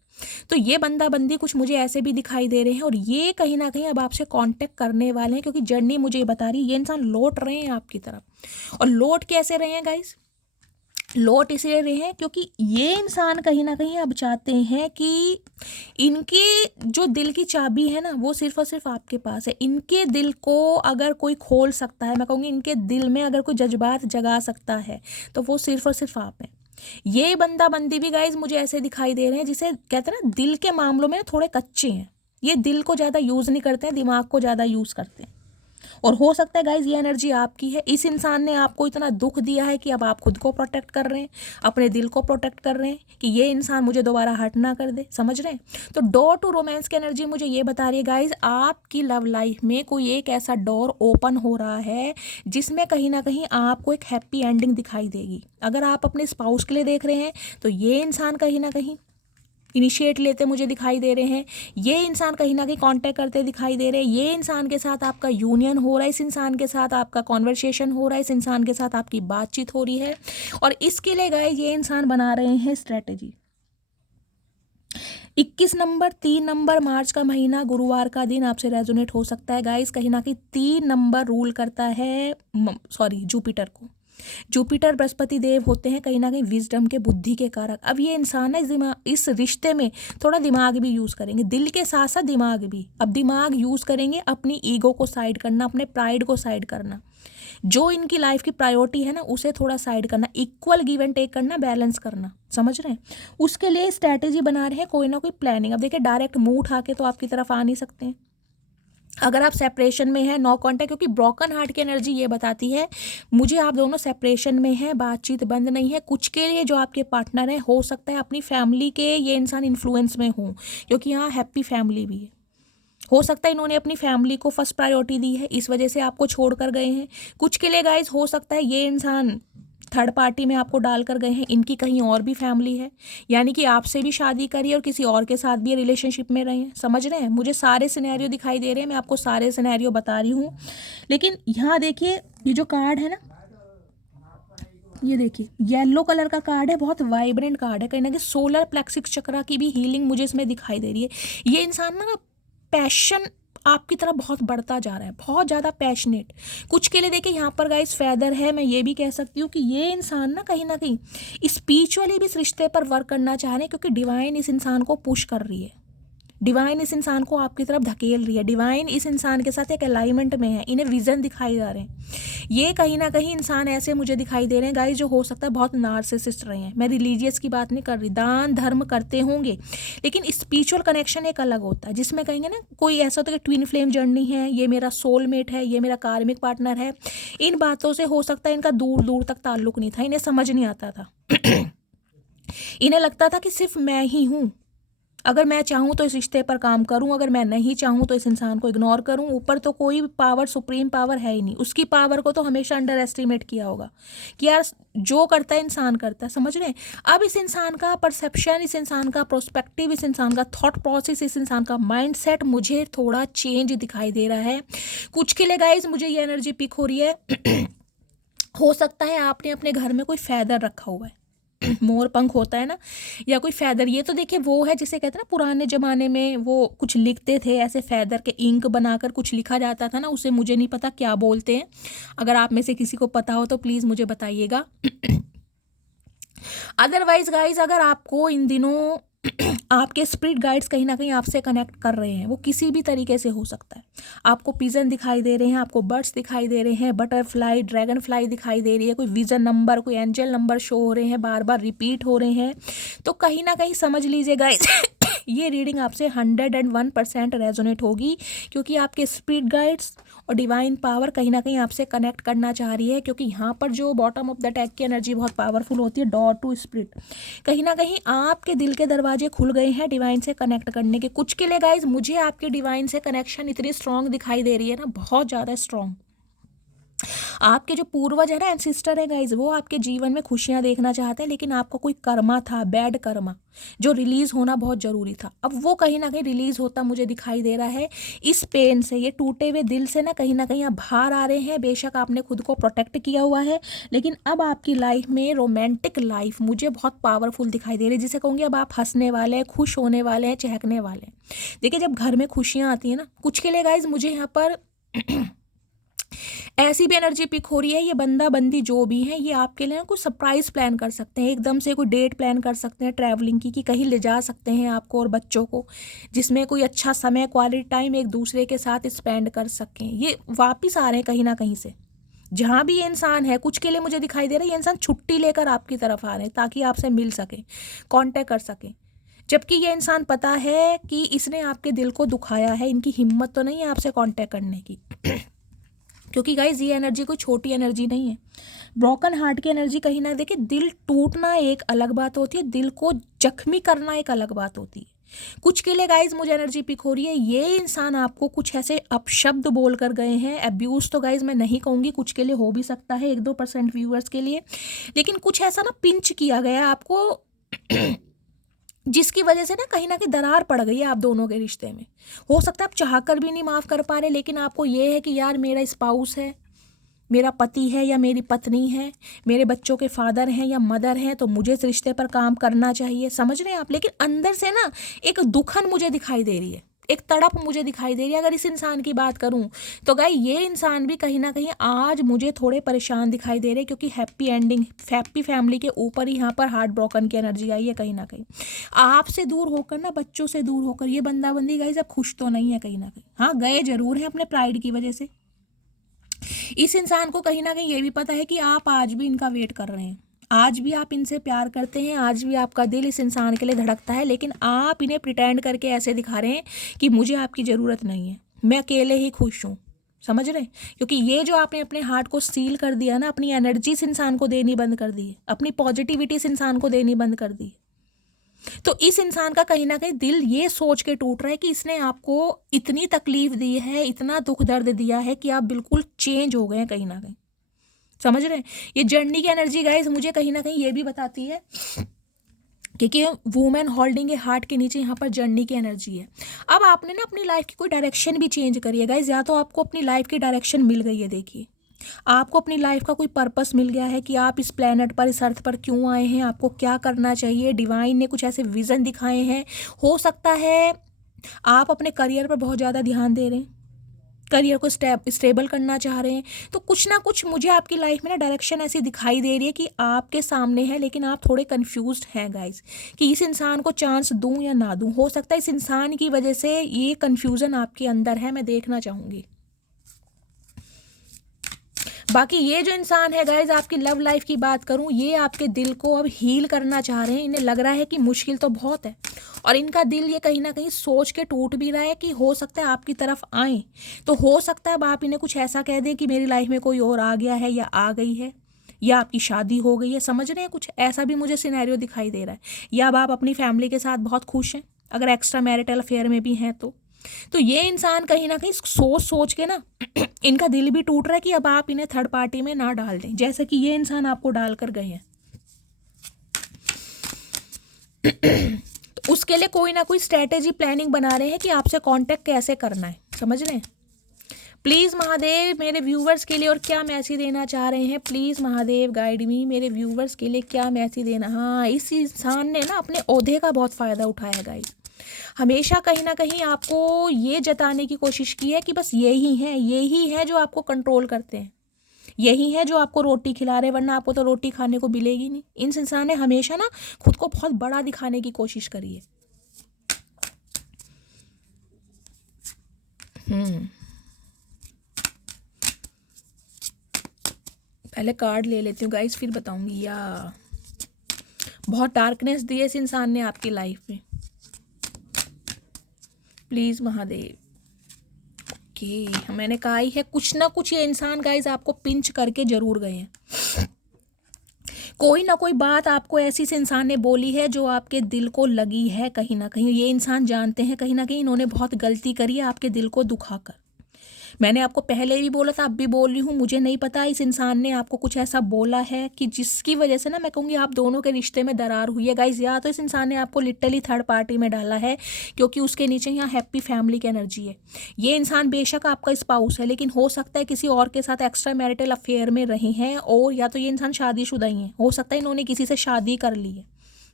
तो ये बंदा बंदी कुछ मुझे ऐसे भी दिखाई दे रहे हैं और ये कहीं ना कहीं अब आपसे कांटेक्ट करने वाले हैं, क्योंकि जर्नी मुझे ये बता रही है ये इंसान लौट रहे हैं आपकी तरफ। और लौट कैसे रहे हैं गाइस? लौट इसलिए रहे हैं क्योंकि ये इंसान कहीं ना कहीं अब चाहते हैं कि इनके जो दिल की चाबी है ना वो सिर्फ और सिर्फ आपके पास है। इनके दिल को अगर कोई खोल सकता है, मैं कहूँगी इनके दिल में अगर कोई जज्बात जगा सकता है तो वो सिर्फ और सिर्फ आप हैं। ये बंदा बंदी भी गाइज मुझे ऐसे दिखाई दे रहे हैं जिसे कहते हैं ना दिल के मामलों में थोड़े कच्चे हैं। ये दिल को ज़्यादा यूज़ नहीं करते हैं, दिमाग को ज़्यादा यूज़ करते हैं। और हो सकता है गाइज ये एनर्जी आपकी है। इस इंसान ने आपको इतना दुख दिया है कि अब आप खुद को प्रोटेक्ट कर रहे हैं, अपने दिल को प्रोटेक्ट कर रहे हैं कि ये इंसान मुझे दोबारा हर्ट ना कर दे। समझ रहे हैं? तो डोर टू रोमांस की एनर्जी मुझे ये बता रही है गाइज, आपकी लव लाइफ में कोई एक ऐसा डोर ओपन हो रहा है जिसमें कहीं ना कहीं आपको एक हैप्पी एंडिंग दिखाई देगी। अगर आप अपने स्पाउस के लिए देख रहे हैं तो ये इंसान कहीं ना कहीं इनिशिएट लेते मुझे दिखाई दे रहे हैं। ये इंसान कहीं ना कहीं कांटेक्ट करते दिखाई दे रहे हैं। ये इंसान के साथ आपका यूनियन हो रहा है, इस इंसान के साथ आपका कॉन्वर्सेशन हो रहा है, इस इंसान के साथ आपकी बातचीत हो रही है। और इसके लिए गाइस ये इंसान बना रहे हैं स्ट्रेटेजी। 21 नंबर 3 नंबर मार्च का महीना गुरुवार का दिन आपसे रेजोनेट हो सकता है गाइस। कहीं ना कहीं 3 नंबर रूल करता है जुपिटर को। जुपिटर बृहस्पति देव होते हैं कहीं ना कहीं विजडम के, बुद्धि के कारक। अब ये इंसान है इस रिश्ते में थोड़ा दिमाग भी यूज़ करेंगे, दिल के साथ साथ दिमाग भी। अब दिमाग यूज़ करेंगे अपनी ईगो को साइड करना, अपने प्राइड को साइड करना, जो इनकी लाइफ की प्रायोरिटी है ना उसे थोड़ा साइड करना, इक्वल गिव एंड टेक करना, बैलेंस करना। समझ रहे हैं? उसके लिए स्ट्रैटेजी बना रहे हैं, कोई ना कोई प्लानिंग। अब देखिए डायरेक्ट मुंह उठा के तो आपकी तरफ आ नहीं सकते हैं। अगर आप सेपरेशन में हैं, नो कांटेक्ट, क्योंकि ब्रोकन हार्ट की एनर्जी ये बताती है मुझे आप दोनों सेपरेशन में हैं, बातचीत बंद नहीं है। कुछ के लिए जो आपके पार्टनर हैं हो सकता है अपनी फैमिली के ये इंसान इन्फ्लुएंस में हो, क्योंकि यहाँ हैप्पी फैमिली भी है। हो सकता है इन्होंने अपनी फैमिली को फर्स्ट प्रायोरिटी दी है, इस वजह से आपको छोड़ कर गए हैं। कुछ के लिए गाइज हो सकता है ये इंसान थर्ड पार्टी में आपको डाल कर गए हैं, इनकी कहीं और भी फैमिली है, यानी कि आपसे भी शादी करी और किसी और के साथ भी रिलेशनशिप में रहे हैं। समझ रहे हैं? मुझे सारे सिनेरियो दिखाई दे रहे हैं, मैं आपको सारे सिनेरियो बता रही हूँ। लेकिन यहाँ देखिए ये जो कार्ड है ना, ये देखिए येलो कलर का कार्ड है, बहुत वाइब्रेंट कार्ड है। कहीं ना कहीं सोलर प्लेक्सिस चक्रा की भी हीलिंग मुझे इसमें दिखाई दे रही है। ये इंसान ना पैशन आपकी तरफ बहुत बढ़ता जा रहा है, बहुत ज़्यादा पैशनेट। कुछ के लिए देखिए यहाँ पर गाइस फेदर है। मैं ये भी कह सकती हूँ कि ये इंसान ना कहीं स्पिरिचुअली भी इस रिश्ते पर वर्क करना चाह रहे हैं, क्योंकि डिवाइन इस इंसान को पुश कर रही है, डिवाइन इस इंसान को आपकी तरफ धकेल रही है, डिवाइन इस इंसान के साथ एक अलाइनमेंट में है, इन्हें विजन दिखाई जा रहे हैं। ये कहीं ना कहीं इंसान ऐसे मुझे दिखाई दे रहे हैं गाइस जो हो सकता है बहुत नार्सिसिस्ट रहे हैं। मैं रिलीजियस की बात नहीं कर रही, दान धर्म करते होंगे, लेकिन स्पिरिचुअल कनेक्शन एक अलग होता है, जिसमें कहेंगे ना कोई ऐसा होता है कि ट्विन फ्लेम जर्नी है, ये मेरा सोलमेट है, ये मेरा कार्मिक पार्टनर है। इन बातों से हो सकता है इनका दूर दूर तक ताल्लुक नहीं था, इन्हें समझ नहीं आता था। इन्हें लगता था कि सिर्फ मैं ही हूँ, अगर मैं चाहूँ तो इस रिश्ते पर काम करूँ, अगर मैं नहीं चाहूँ तो इस इंसान को इग्नोर करूँ। ऊपर तो कोई पावर, सुप्रीम पावर है ही नहीं, उसकी पावर को तो हमेशा अंडर एस्टिमेट किया होगा कि यार जो करता है इंसान करता है। समझ रहे हैं? अब इस इंसान का परसेप्शन, इस इंसान का प्रोस्पेक्टिव, इस इंसान का थॉट प्रोसेस, इस इंसान का माइंडसेट मुझे थोड़ा चेंज दिखाई दे रहा है। कुछ के लिए गाइज मुझे ये एनर्जी पिक हो रही है हो सकता है आपने अपने घर में कोई फैदर रखा हुआ है, मोर पंख होता है ना, या कोई फैदर। ये तो देखिए वो है जिसे कहते हैं ना पुराने ज़माने में वो कुछ लिखते थे ऐसे फैदर के, इंक बनाकर कुछ लिखा जाता था ना, उसे मुझे नहीं पता क्या बोलते हैं। अगर आप में से किसी को पता हो तो प्लीज़ मुझे बताइएगा। अदरवाइज गाइज अगर आपको इन दिनों आपके स्पिरिट गाइड्स कहीं ना कहीं आपसे कनेक्ट कर रहे हैं, वो किसी भी तरीके से हो सकता है। आपको पिजन दिखाई दे रहे हैं, आपको बर्ड्स दिखाई दे रहे हैं, बटरफ्लाई, ड्रैगन फ्लाई दिखाई दे रही है, कोई विजन नंबर, कोई एंजल नंबर शो हो रहे हैं, बार बार रिपीट हो रहे हैं। तो कहीं ना कहीं समझ लीजिए गाइज ये रीडिंग आपसे 101% रेजोनेट होगी, क्योंकि आपके स्पिरिट गाइड्स और डिवाइन पावर कहीं ना कहीं आपसे कनेक्ट करना चाह रही है। क्योंकि यहाँ पर जो बॉटम ऑफ द टैग की एनर्जी बहुत पावरफुल होती है, डोर टू स्पिरिट। कहीं ना कहीं आपके दिल के दरवाजे खुल गए हैं डिवाइन से कनेक्ट करने के। कुछ के लिए गाइज मुझे आपके डिवाइन से कनेक्शन इतनी स्ट्रांग दिखाई दे रही है ना, बहुत ज़्यादा स्ट्रांग। आपके जो पूर्वज है ना, एंसिस्टर है गाइज, वो आपके जीवन में खुशियां देखना चाहते हैं, लेकिन आपका कोई कर्मा था, बैड कर्मा, जो रिलीज होना बहुत जरूरी था। अब वो कहीं ना कहीं रिलीज होता मुझे दिखाई दे रहा है। इस पेन से, ये टूटे हुए दिल से ना कहीं आप बाहर आ रहे हैं। बेशक आपने खुद को प्रोटेक्ट किया हुआ है, लेकिन अब आपकी लाइफ में रोमांटिक लाइफ मुझे बहुत पावरफुल दिखाई दे रही है, जिसे कहूँगी अब आप हंसने वाले हैं, खुश होने वाले हैं, चहकने वाले हैं। देखिए, जब घर में खुशियाँ आती हैं ना, कुछ के लिए गाइज मुझे यहाँ पर ऐसी भी एनर्जी पिक हो रही है, ये बंदा बंदी जो भी है, ये आपके लिए ना कुछ सरप्राइज प्लान कर सकते हैं, एकदम से कोई डेट प्लान कर सकते हैं ट्रैवलिंग की, कि कहीं ले जा सकते हैं आपको और बच्चों को, जिसमें कोई अच्छा समय, क्वालिटी टाइम एक दूसरे के साथ स्पेंड कर सकें। ये वापिस आ रहे हैं कहीं ना कहीं से, जहाँ भी ये इंसान है, कुछ के लिए मुझे दिखाई दे रहा है ये इंसान छुट्टी लेकर आपकी तरफ आ रहे हैं ताकि आपसे मिल सके, कांटेक्ट कर सके। जबकि ये इंसान पता है कि इसने आपके दिल को दुखाया है, इनकी हिम्मत तो नहीं है आपसे कांटेक्ट करने की क्योंकि गाइज ये एनर्जी कोई छोटी एनर्जी नहीं है। ब्रोकन हार्ट की एनर्जी कहीं ना, देखिए, दिल टूटना एक अलग बात होती है, दिल को जख्मी करना एक अलग बात होती है। कुछ के लिए गाइज मुझे एनर्जी पिक हो रही है, ये इंसान आपको कुछ ऐसे अपशब्द बोल कर गए हैं। अब्यूज तो गाइज मैं नहीं कहूँगी, कुछ के लिए हो भी सकता है, 1-2% व्यूअर्स के लिए, लेकिन कुछ ऐसा ना पिंच किया गया आपको जिसकी वजह से ना कहीं दरार पड़ गई है आप दोनों के रिश्ते में। हो सकता है आप चाहकर भी नहीं माफ़ कर पा रहे, लेकिन आपको ये है कि यार मेरा स्पाउस है, मेरा पति है या मेरी पत्नी है, मेरे बच्चों के फादर हैं या मदर हैं, तो मुझे इस रिश्ते पर काम करना चाहिए। समझ रहे हैं आप? लेकिन अंदर से ना एक दुखन मुझे दिखाई दे रही है, एक तड़प मुझे दिखाई दे रही है। अगर इस इंसान की बात करूं तो गाय ये इंसान भी कहीं ना कहीं आज मुझे थोड़े परेशान दिखाई दे रहे, क्योंकि हैप्पी एंडिंग, हैप्पी फैमिली के ऊपर ही यहाँ पर हार्ट ब्रोकन की एनर्जी आई है। कहीं ना कहीं आपसे दूर होकर ना, बच्चों से दूर होकर ये बंदा बंदी गाइस अब खुश तो नहीं है कहीं ना कहीं। हाँ, गए जरूर हैं अपने प्राइड की वजह से। इस इंसान को कहीं ना कहीं ये भी पता है कि आप आज भी इनका वेट कर रहे हैं, आज भी आप इनसे प्यार करते हैं, आज भी आपका दिल इस इंसान के लिए धड़कता है, लेकिन आप इन्हें प्रिटेंड करके ऐसे दिखा रहे हैं कि मुझे आपकी ज़रूरत नहीं है, मैं अकेले ही खुश हूँ। समझ रहे हैं? क्योंकि ये जो आपने अपने हार्ट को सील कर दिया ना, अपनी एनर्जी इस इंसान को देनी बंद कर दी है, अपनी पॉजिटिविटी इस इंसान को देनी बंद कर दी, तो इस इंसान का कहीं ना कहीं दिल ये सोच के टूट रहा है कि इसने आपको इतनी तकलीफ दी है, इतना दुख दर्द दिया है कि आप बिल्कुल चेंज हो गए हैं कहीं ना कहीं। समझ रहे हैं? ये जर्नी की एनर्जी गाइस मुझे कहीं ना कहीं ये भी बताती है, क्योंकि वुमेन होल्डिंग ए हार्ट के नीचे यहाँ पर जर्नी की एनर्जी है। अब आपने ना अपनी लाइफ की कोई डायरेक्शन भी चेंज करी है गाइस, या तो आपको अपनी लाइफ की डायरेक्शन मिल गई है। देखिए, आपको अपनी लाइफ का कोई पर्पस मिल गया है कि आप इस प्लेनेट पर, इस अर्थ पर क्यों आए हैं, आपको क्या करना चाहिए। डिवाइन ने कुछ ऐसे विजन दिखाए हैं। हो सकता है आप अपने करियर पर बहुत ज़्यादा ध्यान दे रहे हैं, करियर को स्टेबल करना चाह रहे हैं, तो कुछ ना कुछ मुझे आपकी लाइफ में ना डायरेक्शन ऐसी दिखाई दे रही है कि आपके सामने है, लेकिन आप थोड़े कंफ्यूज्ड हैं गाइस कि इस इंसान को चांस दूं या ना दूं। हो सकता है इस इंसान की वजह से ये कंफ्यूजन आपके अंदर है, मैं देखना चाहूँगी। बाकी ये जो इंसान है गाइज, आपकी लव लाइफ की बात करूं, ये आपके दिल को अब हील करना चाह रहे हैं। इन्हें लग रहा है कि मुश्किल तो बहुत है, और इनका दिल ये कहीं ना कहीं सोच के टूट भी रहा है कि हो सकता है आपकी तरफ आए, तो हो सकता है अब आप इन्हें कुछ ऐसा कह दें कि मेरी लाइफ में कोई और आ गया है या आ गई है, या आपकी शादी हो गई है। समझ रहे हैं? कुछ ऐसा भी मुझे सिनेरियो दिखाई दे रहा है, या अब आप अपनी फैमिली के साथ बहुत खुश हैं, अगर एक्स्ट्रा मैरिटल अफेयर में भी हैं तो ये इंसान कहीं ना कहीं सोच सोच के ना इनका दिल भी टूट रहा है कि अब आप इन्हें थर्ड पार्टी में ना डाल दें, जैसे कि ये इंसान आपको डाल कर गए हैं। तो उसके लिए कोई ना कोई स्ट्रेटेजी प्लानिंग बना रहे हैं कि आपसे कांटेक्ट कैसे करना है। समझ रहे हैं? प्लीज़ महादेव मेरे व्यूवर्स के लिए और क्या मैसेज देना चाह रहे हैं, प्लीज़ महादेव गाइड मी, मेरे व्यूवर्स के लिए क्या मैसेज देना। हाँ, इस इंसान ने ना अपने ओहदे का बहुत फ़ायदा उठाया है गाइस, हमेशा कहीं ना कहीं आपको ये जताने की कोशिश की है कि बस यही है जो आपको कंट्रोल करते हैं, यही है जो आपको रोटी खिला रहे, वरना आपको तो रोटी खाने को मिलेगी नहीं। इन इंसान ने हमेशा ना खुद को बहुत बड़ा दिखाने की कोशिश करी है। पहले कार्ड ले लेती हूँ गाइस, फिर बताऊंगी। या बहुत डार्कनेस दी है इस इंसान ने आपकी लाइफ में, प्लीज़ महादेव। ओके, मैंने कहा ही है कुछ ना कुछ ये इंसान गाइज आपको पिंच करके जरूर गए हैं। कोई ना कोई बात आपको ऐसी से इंसान ने बोली है जो आपके दिल को लगी है। कहीं ना कहीं ये इंसान जानते हैं कहीं ना कहीं इन्होंने बहुत गलती करी है आपके दिल को दुखाकर, मैंने आपको पहले भी बोला था, अब भी बोल रही हूँ, मुझे नहीं पता इस इंसान ने आपको कुछ ऐसा बोला है कि जिसकी वजह से ना मैं कहूँगी आप दोनों के रिश्ते में दरार हुई है गाइज। या तो इस इंसान ने आपको लिटरली थर्ड पार्टी में डाला है, क्योंकि उसके नीचे यहाँ हैप्पी फैमिली की एनर्जी है। ये इंसान बेशक आपका स्पाउस है, लेकिन हो सकता है किसी और के साथ एक्स्ट्रा मैरिटल अफेयर में रहे हैं, और या तो ये इंसान शादीशुदा ही है, हो सकता है इन्होंने किसी से शादी कर ली है।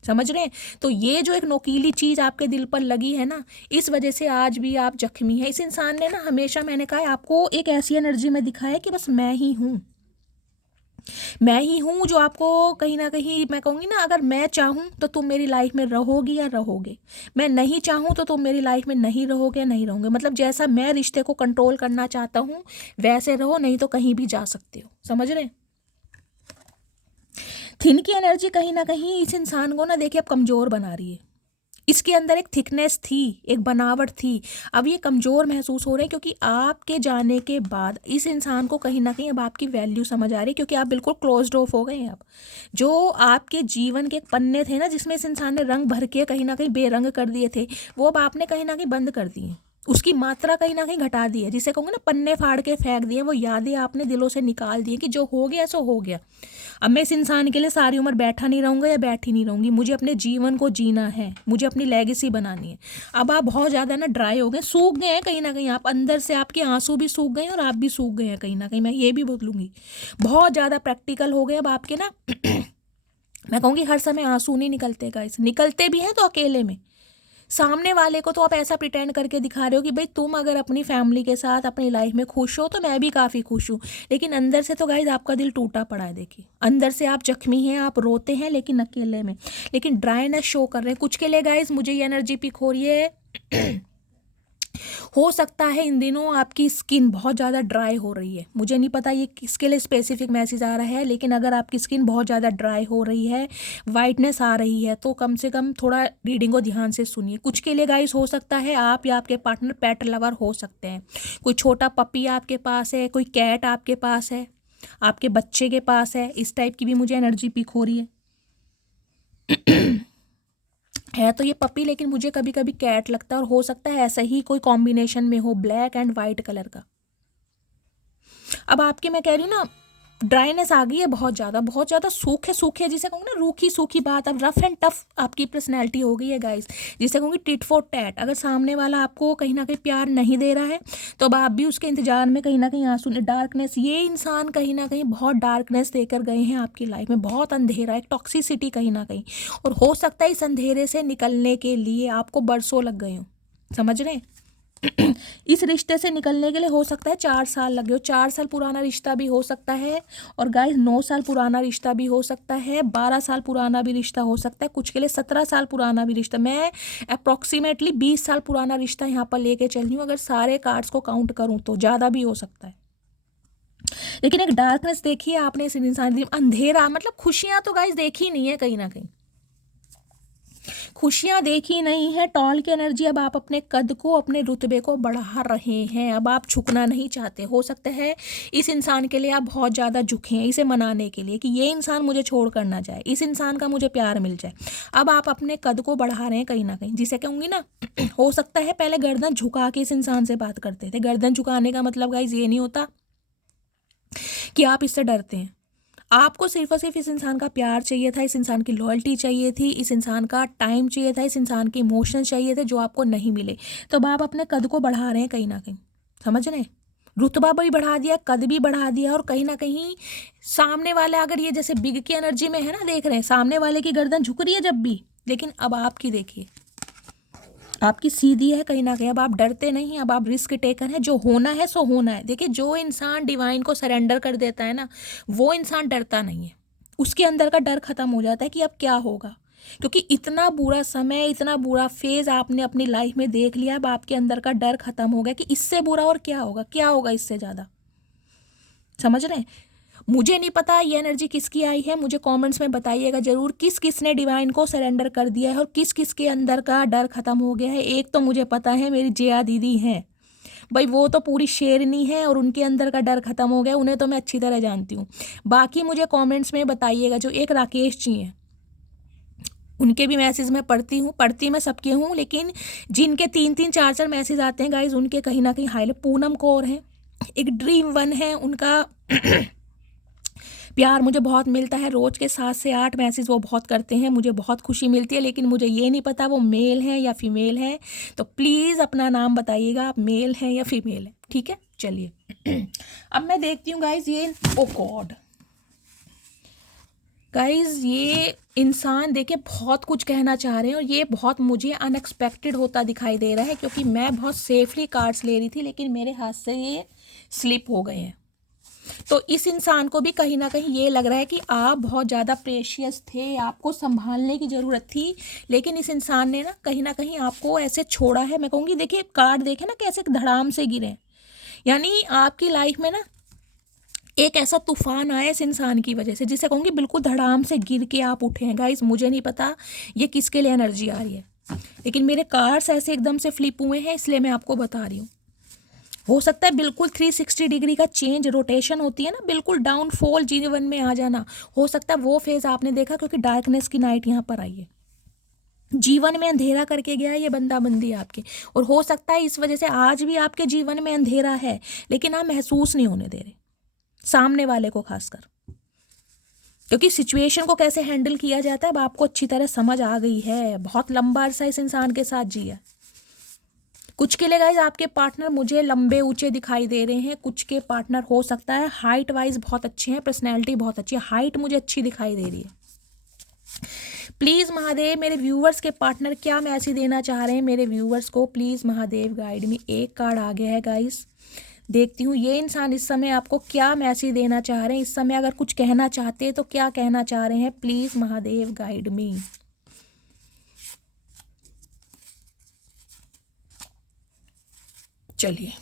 समझ रहे हैं? तो ये जो एक नोकीली चीज़ आपके दिल पर लगी है ना, इस वजह से आज भी आप जख्मी हैं। इस इंसान ने ना हमेशा, मैंने कहा है, आपको एक ऐसी एनर्जी में दिखाया है कि बस मैं ही हूँ, मैं ही हूँ जो आपको कहीं ना कहीं, मैं कहूँगी ना, अगर मैं चाहूँ तो तुम मेरी लाइफ में रहोगी या रहोगे, मैं नहीं चाहूँ तो तुम मेरी लाइफ में नहीं रहोगे या नहीं रहोगे। मतलब जैसा मैं रिश्ते को कंट्रोल करना चाहता हूँ वैसे रहो, नहीं तो कहीं भी जा सकते हो। समझ रहे हैं? थिन की एनर्जी कहीं ना कहीं इस इंसान को ना, देखिए, अब कमज़ोर बना रही है। इसके अंदर एक थिकनेस थी, एक बनावट थी, अब ये कमज़ोर महसूस हो रहे हैं, क्योंकि आपके जाने के बाद इस इंसान को कहीं ना कहीं अब आपकी वैल्यू समझ आ रही है, क्योंकि आप बिल्कुल क्लोज्ड ऑफ हो गए हैं। अब जो आपके जीवन के पन्ने थे ना, जिसमें इस इंसान ने रंग भर के कहीं ना कहीं बेरंग कर दिए थे, वो अब आपने कहीं ना कहीं बंद कर दिए, उसकी मात्रा कहीं ना कहीं घटा दी है। जिसे कहूँगे ना, पन्ने फाड़ के फेंक दिए, वो यादें आपने दिलों से निकाल दी कि जो हो गया सो हो गया। अब मैं इस इंसान के लिए सारी उम्र बैठा नहीं रहूँगा या बैठी नहीं रहूँगी, मुझे अपने जीवन को जीना है, मुझे अपनी लेगेसी बनानी है। अब आप बहुत ज़्यादा ना ड्राई हो गए, सूख गए हैं कहीं ना कहीं, आप अंदर से, आपके आंसू भी सूख गए हैं और आप भी सूख गए हैं कहीं ना कहीं, मैं ये भी बोलूँगी। बहुत ज़्यादा प्रैक्टिकल हो गए अब आपके ना मैं कहूँगी हर समय आंसू नहीं निकलते गाइस, निकलते भी हैं तो अकेले में। सामने वाले को तो आप ऐसा प्रिटेंड करके दिखा रहे हो कि भाई तुम अगर अपनी फैमिली के साथ अपनी लाइफ में खुश हो तो मैं भी काफ़ी खुश हूँ, लेकिन अंदर से तो गाइज आपका दिल टूटा पड़ा है। देखिए, अंदर से आप जख्मी हैं, आप रोते हैं, लेकिन अकेले में, लेकिन ड्राइनेस शो कर रहे हैं। कुछ के लिए गाइज मुझे ये एनर्जी पिक हो रही है हो सकता है इन दिनों आपकी स्किन बहुत ज़्यादा ड्राई हो रही है, मुझे नहीं पता ये किसके लिए स्पेसिफिक मैसेज आ रहा है, लेकिन अगर आपकी स्किन बहुत ज़्यादा ड्राई हो रही है, वाइटनेस आ रही है, तो कम से कम थोड़ा रीडिंग को ध्यान से सुनिए। कुछ के लिए गाइस हो सकता है आप या आपके पार्टनर पेट लवर हो सकते हैं, कोई छोटा पपी आपके पास है, कोई कैट आपके पास है, आपके बच्चे के पास है, इस टाइप की भी मुझे एनर्जी पिक हो रही है तो ये पपी, लेकिन मुझे कभी कभी कैट लगता है, और हो सकता है ऐसा ही कोई कॉम्बिनेशन में हो, ब्लैक एंड वाइट कलर का। अब आपके, मैं कह रही हूँ ना, ड्राइनेस आ गई है बहुत ज़्यादा सूखे सूखे, जिसे कहूँगी ना रूखी सूखी बात, अब रफ एंड टफ आपकी पर्सनैलिटी हो गई है गाइस, जिसे कहूँगी टिट फॉर टैट। अगर सामने वाला आपको कहीं ना कहीं प्यार नहीं दे रहा है तो अब आप भी उसके इंतजार में कहीं ना कहीं आंसू, डार्कनेस, ये इंसान कहीं ना कहीं बहुत डार्कनेस देकर गए हैं आपकी लाइफ में, बहुत अंधेरा, एक टॉक्सिसिटी कहीं ना कहीं, और हो सकता है इस अंधेरे से निकलने के लिए आपको बरसों लग गए हो। समझ रहे हैं? इस रिश्ते से निकलने के लिए हो सकता है 4 साल लगे हो, 4 साल पुराना रिश्ता भी हो सकता है, और गाइस 9 साल पुराना रिश्ता भी हो सकता है, 12 साल पुराना भी रिश्ता हो सकता है, कुछ के लिए 17 साल पुराना भी रिश्ता, मैं अप्रॉक्सीमेटली 20 साल पुराना रिश्ता यहाँ पर लेके चल रही हूँ, अगर सारे कार्ड्स को काउंट करूँ तो ज़्यादा भी हो सकता है। लेकिन एक डार्कनेस देखी है आपने इस इंसान, अंधेरा, मतलब खुशियाँ तो गाइस देखी नहीं है, कहीं ना कहीं खुशियाँ देखी नहीं है। टॉल की एनर्जी, अब आप अपने कद को, अपने रुतबे को बढ़ा रहे हैं, अब आप झुकना नहीं चाहते। हो सकता है इस इंसान के लिए आप बहुत ज़्यादा झुके हैं, इसे मनाने के लिए कि ये इंसान मुझे छोड़ कर ना जाए, इस इंसान का मुझे प्यार मिल जाए। अब आप अपने कद को बढ़ा रहे हैं कहीं ना कहीं, जिसे कहूँगी ना हो सकता है पहले गर्दन झुका के इस इंसान से बात करते थे। गर्दन झुकाने का मतलब गाइस ये नहीं होता कि आप इससे डरते हैं, आपको सिर्फ और सिर्फ इस इंसान का प्यार चाहिए था, इस इंसान की लॉयल्टी चाहिए थी, इस इंसान का टाइम चाहिए था, इस इंसान के इमोशन चाहिए थे, जो आपको नहीं मिले। तो अब आप अपने कद को बढ़ा रहे हैं कहीं ना कहीं, समझ रहे हैं? रुतबा भी बढ़ा दिया, कद भी बढ़ा दिया, और कहीं ना कहीं सामने वाला, अगर ये जैसे बिग की एनर्जी में है ना, देख रहे हैं सामने वाले की गर्दन झुक रही है जब भी, लेकिन अब आपकी देखिए, आपकी सीधी है कहीं ना कहीं। अब आप डरते नहीं, अब आप रिस्क टेकर हैं, जो होना है सो होना है। देखिए, जो इंसान डिवाइन को सरेंडर कर देता है ना, वो इंसान डरता नहीं है, उसके अंदर का डर खत्म हो जाता है कि अब क्या होगा, क्योंकि इतना बुरा समय, इतना बुरा फेज आपने अपनी लाइफ में देख लिया। अब आपके अंदर का डर खत्म हो गया कि इससे बुरा और क्या होगा, क्या होगा इससे ज़्यादा। समझ रहे हैं? मुझे नहीं पता ये एनर्जी किसकी आई है, मुझे कमेंट्स में बताइएगा ज़रूर, किस किस ने डिवाइन को सरेंडर कर दिया है और किस किस के अंदर का डर ख़त्म हो गया है। एक तो मुझे पता है, मेरी जया दीदी हैं भाई, वो तो पूरी शेरनी है और उनके अंदर का डर ख़त्म हो गया, उन्हें तो मैं अच्छी तरह जानती हूँ। बाकी मुझे कमेंट्स में बताइएगा, जो एक राकेश जी हैं, उनके भी मैसेज मैं पढ़ती मैं सबके हूँ, लेकिन जिनके 3-3 4-4 मैसेज आते हैं गाइज, उनके कहीं ना कहीं हाईलाइट। पूनम कौर हैं, एक ड्रीम वन है उनका। प्यार मुझे बहुत मिलता है, रोज़ के 7 से 8 मैसेज वो बहुत करते हैं, मुझे बहुत खुशी मिलती है, लेकिन मुझे ये नहीं पता वो मेल हैं या फीमेल हैं। तो प्लीज़ अपना नाम बताइएगा, आप मेल हैं या फीमेल हैं, ठीक है। चलिए अब मैं देखती हूँ गाइज ये, ओ गॉड गाइज, ये इंसान देखिए बहुत कुछ कहना चाह रहे हैं और ये बहुत मुझे अनएक्सपेक्टेड होता दिखाई दे रहा है, क्योंकि मैं बहुत सेफली कार्ड्स ले रही थी लेकिन मेरे हाथ से ये स्लिप हो गए हैं। तो इस इंसान को भी कहीं ना कहीं ये लग रहा है कि आप बहुत ज़्यादा प्रेशियस थे, आपको संभालने की ज़रूरत थी, लेकिन इस इंसान ने ना कहीं आपको ऐसे छोड़ा है। मैं कहूँगी देखिए कार्ड देखे ना कैसे धड़ाम से गिरे, यानी आपकी लाइफ में ना एक ऐसा तूफान आया इस इंसान की वजह से, जिसे कहूँगी बिल्कुल धड़ाम से गिर के आप उठे हैं। गाइस मुझे नहीं पता ये किसके लिए एनर्जी आ रही है, लेकिन मेरे कार्ड्स ऐसे एकदम से फ्लिप हुए हैं, इसलिए मैं आपको बता रही हूँ। हो सकता है बिल्कुल 360 डिग्री का चेंज, रोटेशन होती है ना, बिल्कुल डाउनफॉल जीवन में आ जाना, हो सकता है वो फेज आपने देखा, क्योंकि डार्कनेस की नाइट यहाँ पर आई है, जीवन में अंधेरा करके गया है ये बंदा बंदी आपके। और हो सकता है इस वजह से आज भी आपके जीवन में अंधेरा है, लेकिन आप महसूस नहीं होने दे रहे सामने वाले को, खासकर क्योंकि सिचुएशन को कैसे हैंडल किया जाता है अब आपको अच्छी तरह समझ आ गई है। बहुत लंबा अरसा इस इंसान के साथ जिया। कुछ के लिए गाइज आपके पार्टनर मुझे लंबे ऊंचे दिखाई दे रहे हैं, कुछ के पार्टनर हो सकता है हाइट वाइज बहुत अच्छे हैं, पर्सनैलिटी बहुत अच्छी है, हाइट मुझे अच्छी दिखाई दे रही है। प्लीज़ महादेव मेरे व्यूवर्स के पार्टनर क्या मैसेज देना चाह रहे हैं मेरे व्यूवर्स को, प्लीज़ महादेव गाइड में। एक कार्ड आ गया है गाइज, देखती हूँ ये इंसान इस समय आपको क्या मैसेज देना चाह रहे हैं, इस समय अगर कुछ कहना चाहते हैं तो क्या कहना चाह रहे हैं, प्लीज़ महादेव गाइड मी। चलिए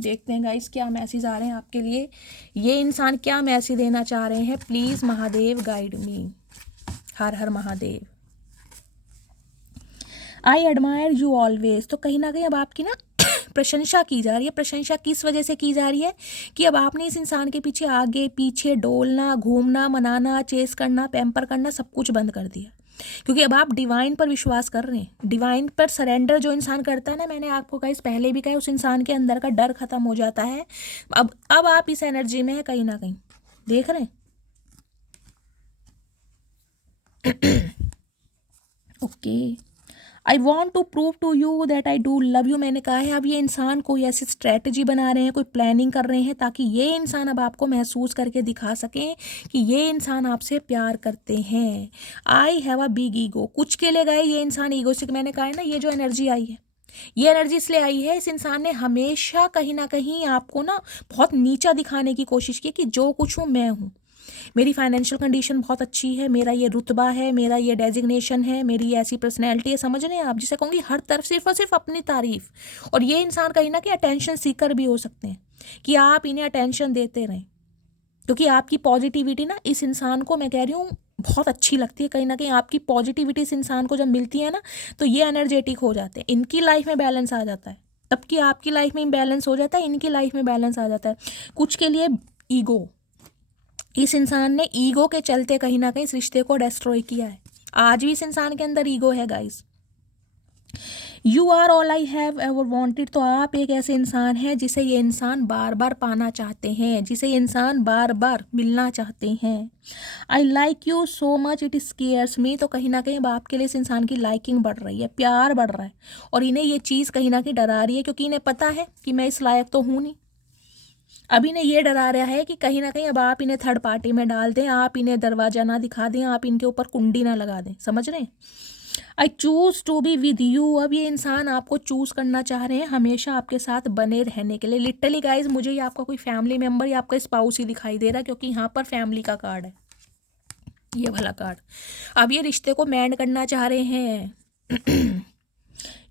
देखते हैं गाइस क्या मैसेज आ रहे हैं आपके लिए, ये इंसान क्या मैसेज देना चाह रहे हैं, प्लीज़ महादेव गाइड मी। हर हर Mahadev. I admire you always, तो कहीं ना कहीं अब आपकी ना प्रशंसा की जा रही है। प्रशंसा किस वजह से की जा रही है कि अब आपने इस इंसान के पीछे आगे पीछे डोलना, घूमना, मनाना, चेस करना, पैम्पर करना सब कुछ बंद कर दिया, क्योंकि अब आप डिवाइन पर विश्वास कर रहे हैं। डिवाइन पर सरेंडर जो इंसान करता है ना, मैंने आपको गाइस पहले भी कहा, उस इंसान के अंदर का डर खत्म हो जाता है। अब आप इस एनर्जी में है कहीं ना कहीं, देख रहे हैं। Okay, I want to prove to you that I do love you, मैंने कहा है। अब ये इंसान कोई ऐसी स्ट्रैटेजी बना रहे हैं, कोई प्लानिंग कर रहे हैं, ताकि ये इंसान अब आपको महसूस करके दिखा सकें कि ये इंसान आपसे प्यार करते हैं। I have a big ego, कुछ के लिए गए ये इंसान ईगोस्टिक, मैंने कहा है ना, ये जो एनर्जी आई है ये एनर्जी इसलिए आई है, इस इंसान ने हमेशा कहीं ना कहीं आपको ना बहुत नीचा दिखाने की कोशिश की कि जो कुछ हूँ मैं हूँ, मेरी फाइनेंशियल कंडीशन बहुत अच्छी है, मेरा ये रुतबा है, मेरा ये डेजिग्नेशन है, मेरी ऐसी पर्सनैलिटी है, समझ रहे हैं आप, जिसे कहूँगी हर तरफ सिर्फ और सिर्फ अपनी तारीफ। और ये इंसान कहीं ना कहीं अटेंशन सीकर भी हो सकते हैं कि आप इन्हें अटेंशन देते रहें, क्योंकि आपकी पॉजिटिविटी ना इस इंसान को, मैं कह रही हूँ, बहुत अच्छी लगती है। कहीं ना कहीं आपकी पॉजिटिविटी इस इंसान को जब मिलती है ना, तो ये एनर्जेटिक हो जाते हैं, इनकी लाइफ में बैलेंस आ जाता है, तब कि आपकी लाइफ में इम्बैलेंस हो जाता है, इनकी लाइफ में बैलेंस आ जाता है। कुछ के लिए ईगो, इस इंसान ने ईगो के चलते कहीं ना कहीं इस रिश्ते को डिस्ट्रॉय किया है। आज भी इस इंसान के अंदर ईगो है guys. You are all I have ever wanted, तो आप एक ऐसे इंसान हैं जिसे ये इंसान बार बार पाना चाहते हैं, जिसे ये इंसान बार बार मिलना चाहते हैं। I like you so much it scares me, तो कहीं ना कहीं अब आपके लिए इस इंसान की लाइकिंग बढ़ रही है, प्यार बढ़ रहा है, और इन्हें ये चीज़ कहीं ना कहीं डरा रही है, क्योंकि इन्हें पता है कि मैं इस लायक तो हूँ नहीं। अब इन्हें ये डरा रहा है कि कहीं ना कहीं अब आप इन्हें थर्ड पार्टी में डाल दें, आप इन्हें दरवाजा ना दिखा दें, आप इनके ऊपर कुंडी ना लगा दें, समझ रहे हैं। I choose to be with you, अब ये इंसान आपको चूज़ करना चाह रहे हैं हमेशा आपके साथ बने रहने के लिए। लिटरली गाइज मुझे ये आपका कोई फैमिली मेम्बर या आपका स्पाउस ही दिखाई दे रहा है, क्योंकि यहाँ पर फैमिली का कार्ड है, ये वाला कार्ड। अब ये रिश्ते को मैंड करना चाह रहे हैं।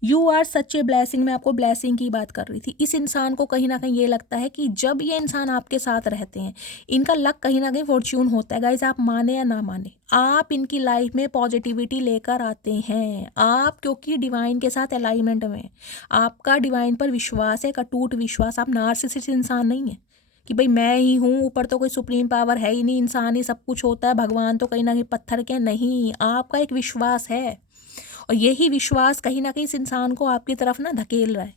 You are such a blessing, मैं आपको ब्लेसिंग की बात कर रही थी। इस इंसान को कहीं ना कहीं ये लगता है कि जब ये इंसान आपके साथ रहते हैं, इनका लक कहीं ना कहीं फॉर्च्यून होता है। गाइज आप माने या ना माने, आप इनकी लाइफ में पॉजिटिविटी लेकर आते हैं। आप क्योंकि डिवाइन के साथ अलाइनमेंट में, आपका डिवाइन पर विश्वास है, अटूट विश्वास। आप नार्सिसिस्ट इंसान नहीं है कि भाई मैं ही हूँ, ऊपर तो कोई सुप्रीम पावर है ही नहीं, इंसान ही सब कुछ होता है, भगवान तो कहीं ना कहीं पत्थर के नहीं। आपका एक विश्वास है, और यही विश्वास कहीं ना कहीं इस इंसान को आपकी तरफ ना धकेल रहा है।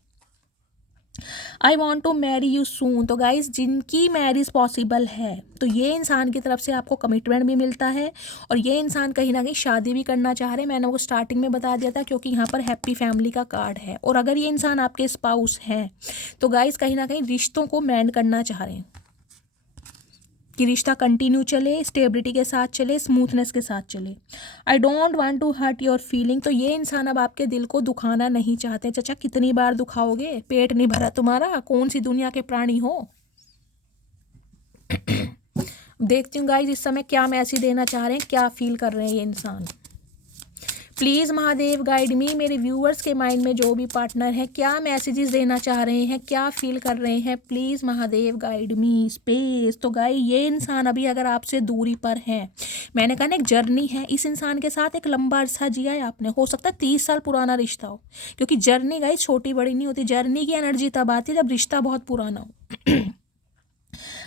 I want to marry you soon. तो गाइज जिनकी मैरिज पॉसिबल है तो ये इंसान की तरफ से आपको कमिटमेंट भी मिलता है और ये इंसान कहीं ना कहीं शादी भी करना चाह रहे हैं। मैंने वो स्टार्टिंग में बता दिया था क्योंकि यहाँ पर हैप्पी फैमिली का कार्ड है। और अगर ये इंसान आपके स्पाउस हैं तो गाइज कहीं ना कहीं रिश्तों को मेंड करना चाह रहे हैं कि रिश्ता कंटिन्यू चले, स्टेबिलिटी के साथ चले, स्मूथनेस के साथ चले। I don't want to hurt your feeling. तो ये इंसान अब आपके दिल को दुखाना नहीं चाहते। चाचा कितनी बार दुखाओगे, पेट नहीं भरा तुम्हारा, कौन सी दुनिया के प्राणी हो। देखती हूँ गाइज इस समय क्या मैसेज देना चाह रहे हैं, क्या फील कर रहे हैं ये इंसान। प्लीज़ महादेव गाइड मी। मेरे व्यूअर्स के माइंड में जो भी पार्टनर है क्या मैसेजेस देना चाह रहे हैं, क्या फील कर रहे हैं, please Mahadev guide me. Space. तो गाइस ये इंसान अभी अगर आपसे दूरी पर है, मैंने कहा ना एक जर्नी है, इस इंसान के साथ एक लंबा अरसा जिया है आपने, हो सकता है 30 साल पुराना रिश्ता हो, क्योंकि जर्नी गाइस छोटी बड़ी नहीं होती। जर्नी की एनर्जी तब आती है जब रिश्ता बहुत पुराना हो।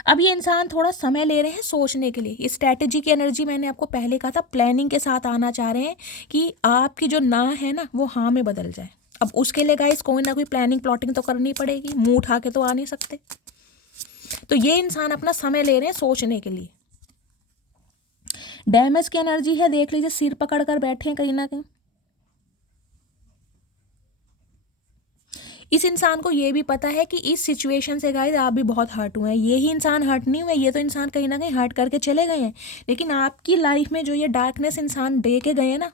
अब ये इंसान थोड़ा समय ले रहे हैं सोचने के लिए। स्ट्रैटेजी की एनर्जी मैंने आपको पहले कहा था, प्लानिंग के साथ आना चाह रहे हैं कि आपकी जो ना है ना वो हाँ में बदल जाए। अब उसके लिए गाइस कोई ना कोई प्लानिंग प्लॉटिंग तो करनी पड़ेगी, मुंह उठा के तो आ नहीं सकते। तो ये इंसान अपना समय ले रहे हैं सोचने के लिए। डैमेज की एनर्जी है, देख लीजिए सिर पकड़ कर बैठे हैं कहीं ना कहीं। इस इंसान को ये भी पता है कि इस सिचुएशन से गाइस आप भी बहुत हर्ट हुए हैं। ये ही इंसान हर्ट नहीं हुए, ये तो इंसान कहीं ना कहीं हर्ट करके चले गए हैं। लेकिन आपकी लाइफ में जो ये डार्कनेस इंसान दे के गए ना,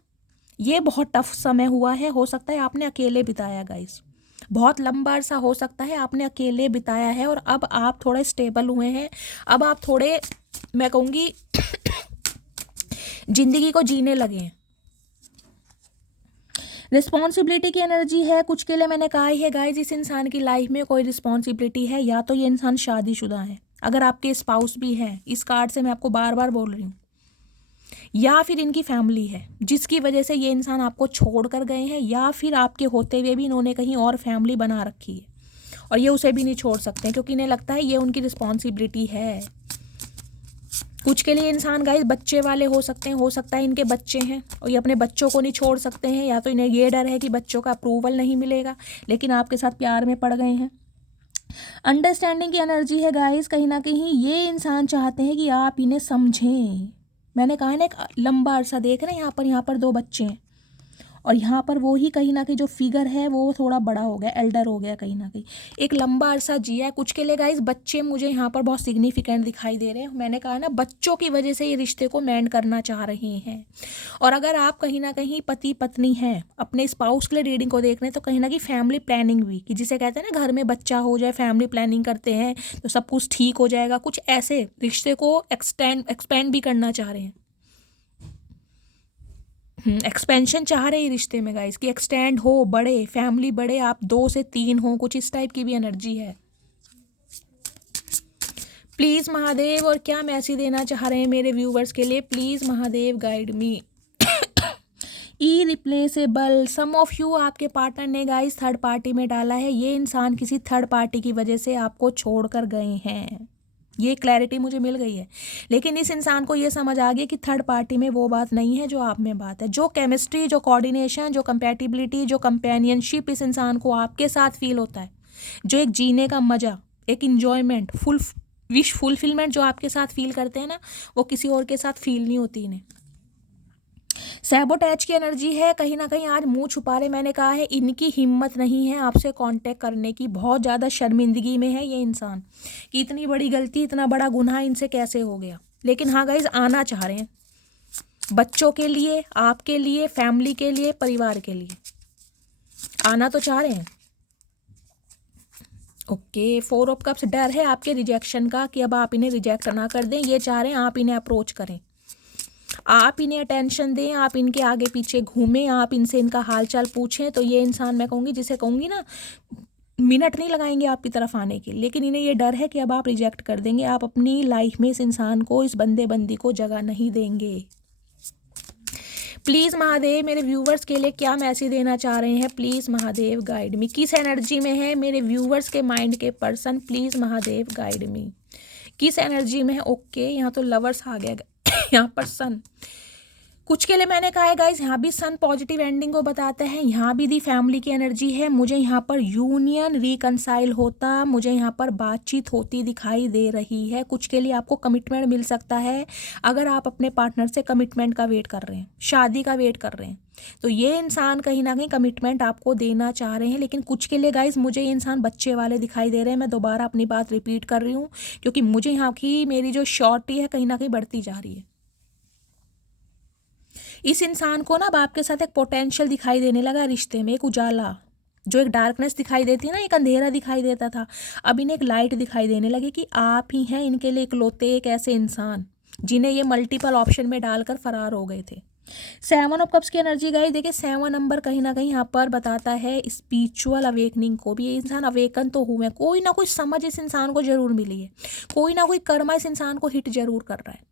ये बहुत टफ समय हुआ है। हो सकता है आपने अकेले बिताया गाइस, बहुत लंबा अरसा हो सकता है आपने अकेले बिताया है। और अब आप थोड़े स्टेबल हुए हैं, अब आप थोड़े मैं कहूँगी जिंदगी को जीने लगे हैं। रिस्पॉन्सिबिलिटी की एनर्जी है कुछ के लिए। मैंने कहा ही है गाइज इस इंसान की लाइफ में कोई रिस्पॉन्सिबिलिटी है, या तो ये इंसान शादीशुदा है, अगर आपके स्पाउस भी है, इस कार्ड से मैं आपको बार बार बोल रही हूँ, या फिर इनकी फैमिली है जिसकी वजह से ये इंसान आपको छोड़ कर गए हैं, या फिर आपके होते हुए भी इन्होंने कहीं और फैमिली बना रखी है और ये उसे भी नहीं छोड़ सकते क्योंकि इन्हें लगता है ये उनकी रिस्पॉन्सिबिलिटी है। कुछ के लिए इंसान गाइस बच्चे वाले हो सकते हैं, हो सकता है इनके बच्चे हैं और ये अपने बच्चों को नहीं छोड़ सकते हैं, या तो इन्हें ये डर है कि बच्चों का अप्रूवल नहीं मिलेगा, लेकिन आपके साथ प्यार में पड़ गए हैं। अंडरस्टैंडिंग की एनर्जी है गाइस, कहीं ना कहीं ये इंसान चाहते हैं कि आप इन्हें समझें। मैंने कहा ना एक लंबा अरसा देख रहे हैं, यहाँ पर 2 बच्चे हैं और यहाँ पर वो ही कहीं ना कहीं जो फिगर है वो थोड़ा बड़ा हो गया, एल्डर हो गया, कहीं ना कहीं एक लंबा अरसा जिया है। कुछ के लिए गाइस बच्चे मुझे यहाँ पर बहुत सिग्निफिकेंट दिखाई दे रहे हैं। मैंने कहा ना बच्चों की वजह से ये रिश्ते को मेंड करना चाह रहे हैं। और अगर आप कहीं ना कहीं पति पत्नी हैं, अपने स्पाउस के लिए रीडिंग को देख रहे हैं, तो कहीं ना कहीं फैमिली प्लानिंग भी, कि जिसे कहते हैं ना घर में बच्चा हो जाए, फैमिली प्लानिंग करते हैं तो सब कुछ ठीक हो जाएगा, कुछ ऐसे रिश्ते को एक्सपेंड भी करना चाह रहे हैं। एक्सपेंशन चाह रहे हैं रिश्ते में गाइस कि एक्सटेंड हो, बड़े फैमिली, बड़े आप 2 से 3 हो, कुछ इस टाइप की भी एनर्जी है। प्लीज़ महादेव और क्या मैसेज देना चाह रहे हैं मेरे व्यूवर्स के लिए, please Mahadev guide me. Irreplaceable. Some of you, आपके पार्टनर ने गाइस थर्ड पार्टी में डाला है। ये इंसान किसी थर्ड पार्टी की वजह से आपको छोड़कर गए हैं, ये क्लैरिटी मुझे मिल गई है। लेकिन इस इंसान को ये समझ आ गया कि थर्ड पार्टी में वो बात नहीं है जो आप में बात है। जो केमिस्ट्री, जो कोऑर्डिनेशन, जो कंपैटिबिलिटी, जो कंपेनियनशिप इस इंसान को आपके साथ फील होता है, जो एक जीने का मज़ा, एक इंजॉयमेंट, विश फुलफिलमेंट जो आपके साथ फील करते हैं ना, वो किसी और के साथ फील नहीं होती इन्हें। सैबोटैज की एनर्जी है, कहीं ना कहीं आज मुंह छुपा रहे। मैंने कहा है इनकी हिम्मत नहीं है आपसे कांटेक्ट करने की, बहुत ज़्यादा शर्मिंदगी में है ये इंसान कि इतनी बड़ी गलती, इतना बड़ा गुनाह इनसे कैसे हो गया। लेकिन हाँ गाइज आना चाह रहे हैं, बच्चों के लिए, आपके लिए, फैमिली के लिए, परिवार के लिए आना तो चाह रहे हैं। Okay 4 of cups. डर है आपके रिजेक्शन का कि अब आप इन्हें रिजेक्ट ना कर दें, ये चाह रहे हैं आप इन्हें अप्रोच करें, आप इन्हें अटेंशन दें, आप इनके आगे पीछे घूमें, आप इनसे इनका हालचाल पूछें। तो ये इंसान मैं कहूँगी, जिसे कहूँगी ना, मिनट नहीं लगाएंगे आपकी तरफ आने के, लेकिन इन्हें ये डर है कि अब आप रिजेक्ट कर देंगे, आप अपनी लाइफ में इस इंसान को, इस बंदी को जगह नहीं देंगे। प्लीज़ महादेव मेरे व्यूवर्स के लिए क्या मैसेज देना चाह रहे हैं, प्लीज़ महादेव गाइड मी। किस एनर्जी में है मेरे व्यूवर्स के माइंड के पर्सन, प्लीज़ महादेव गाइड मी, किस एनर्जी में है। ओके यहाँ तो लवर्स आ गया, यहाँ पर सन। कुछ के लिए मैंने कहा है गाइज, यहाँ भी सन पॉजिटिव एंडिंग को बताते हैं, यहाँ भी दी फैमिली की एनर्जी है, मुझे यहाँ पर यूनियन रिकनसाइल होता, मुझे यहाँ पर बातचीत होती दिखाई दे रही है। कुछ के लिए आपको कमिटमेंट मिल सकता है, अगर आप अपने पार्टनर से कमिटमेंट का वेट कर रहे हैं, शादी का वेट कर रहे हैं, तो ये इंसान कहीं ना कहीं कमिटमेंट आपको देना चाह रहे हैं। लेकिन कुछ के लिए गाइज मुझे ये इंसान बच्चे वाले दिखाई दे रहे हैं। मैं दोबारा अपनी बात रिपीट कर रही हूँ, क्योंकि मुझे यहाँ की मेरी जो शॉर्टी है कहीं ना कहीं बढ़ती जा रही है। इस इंसान को ना अब आपके साथ एक पोटेंशियल दिखाई देने लगा रिश्ते में, एक उजाला, जो एक डार्कनेस दिखाई देती है ना, एक अंधेरा दिखाई देता था, अब इन्हें एक लाइट दिखाई देने लगी कि आप ही हैं इनके लिए इकलौते एक ऐसे इंसान जिन्हें ये मल्टीपल ऑप्शन में डालकर फरार हो गए थे। 7 ऑफ कप्स की एनर्जी गाइस, देखिए 7 नंबर कहीं ना कहीं यहाँ पर बताता है स्पिरिचुअल अवेकनिंग को भी। ये इंसान अवेकन तो हुए, कोई ना कोई समझ इस इंसान को जरूर मिली है, कोई ना कोई कर्मा इस इंसान को हिट जरूर कर रहा है।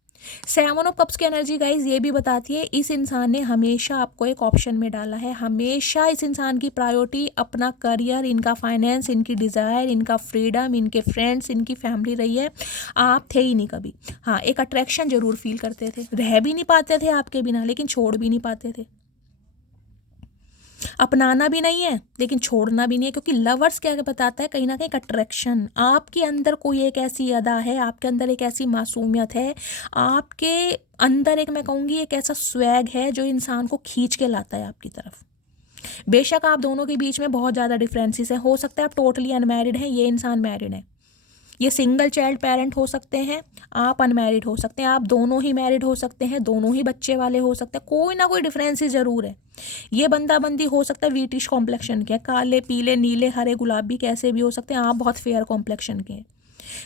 7 ऑफ कप्स की एनर्जी गाइज ये भी बताती है इस इंसान ने हमेशा आपको एक ऑप्शन में डाला है। हमेशा इस इंसान की प्रायोरिटी अपना करियर, इनका फाइनेंस, इनकी डिज़ायर, इनका फ्रीडम, इनके फ्रेंड्स, इनकी फैमिली रही है। आप थे ही नहीं कभी। हाँ, एक अट्रैक्शन जरूर फील करते थे, रह भी नहीं पाते थे आपके बिना, लेकिन छोड़ भी नहीं पाते थे। अपनाना भी नहीं है लेकिन छोड़ना भी नहीं है, क्योंकि लवर्स क्या बताता है, कहीं ना कहीं अट्रैक्शन, आपके अंदर कोई एक ऐसी अदा है, आपके अंदर एक ऐसी मासूमियत है, आपके अंदर एक, मैं कहूँगी एक ऐसा स्वैग है जो इंसान को खींच के लाता है आपकी तरफ। बेशक आप दोनों के बीच में बहुत ज़्यादा डिफरेंसेस है, हो सकता है आप टोटली अनमैरिड हैं, ये इंसान मैरिड है, ये सिंगल चाइल्ड पेरेंट हो सकते हैं, आप अनमैरिड हो सकते हैं, आप दोनों ही मैरिड हो सकते हैं, दोनों ही बच्चे वाले हो सकते हैं, कोई ना कोई डिफरेंसेस ज़रूर है। ये बंदी हो सकता है वीटिश कॉम्प्लेक्शन के, काले पीले नीले हरे गुलाबी कैसे भी हो सकते हैं, आप बहुत फेयर कॉम्प्लेक्शन के हैं।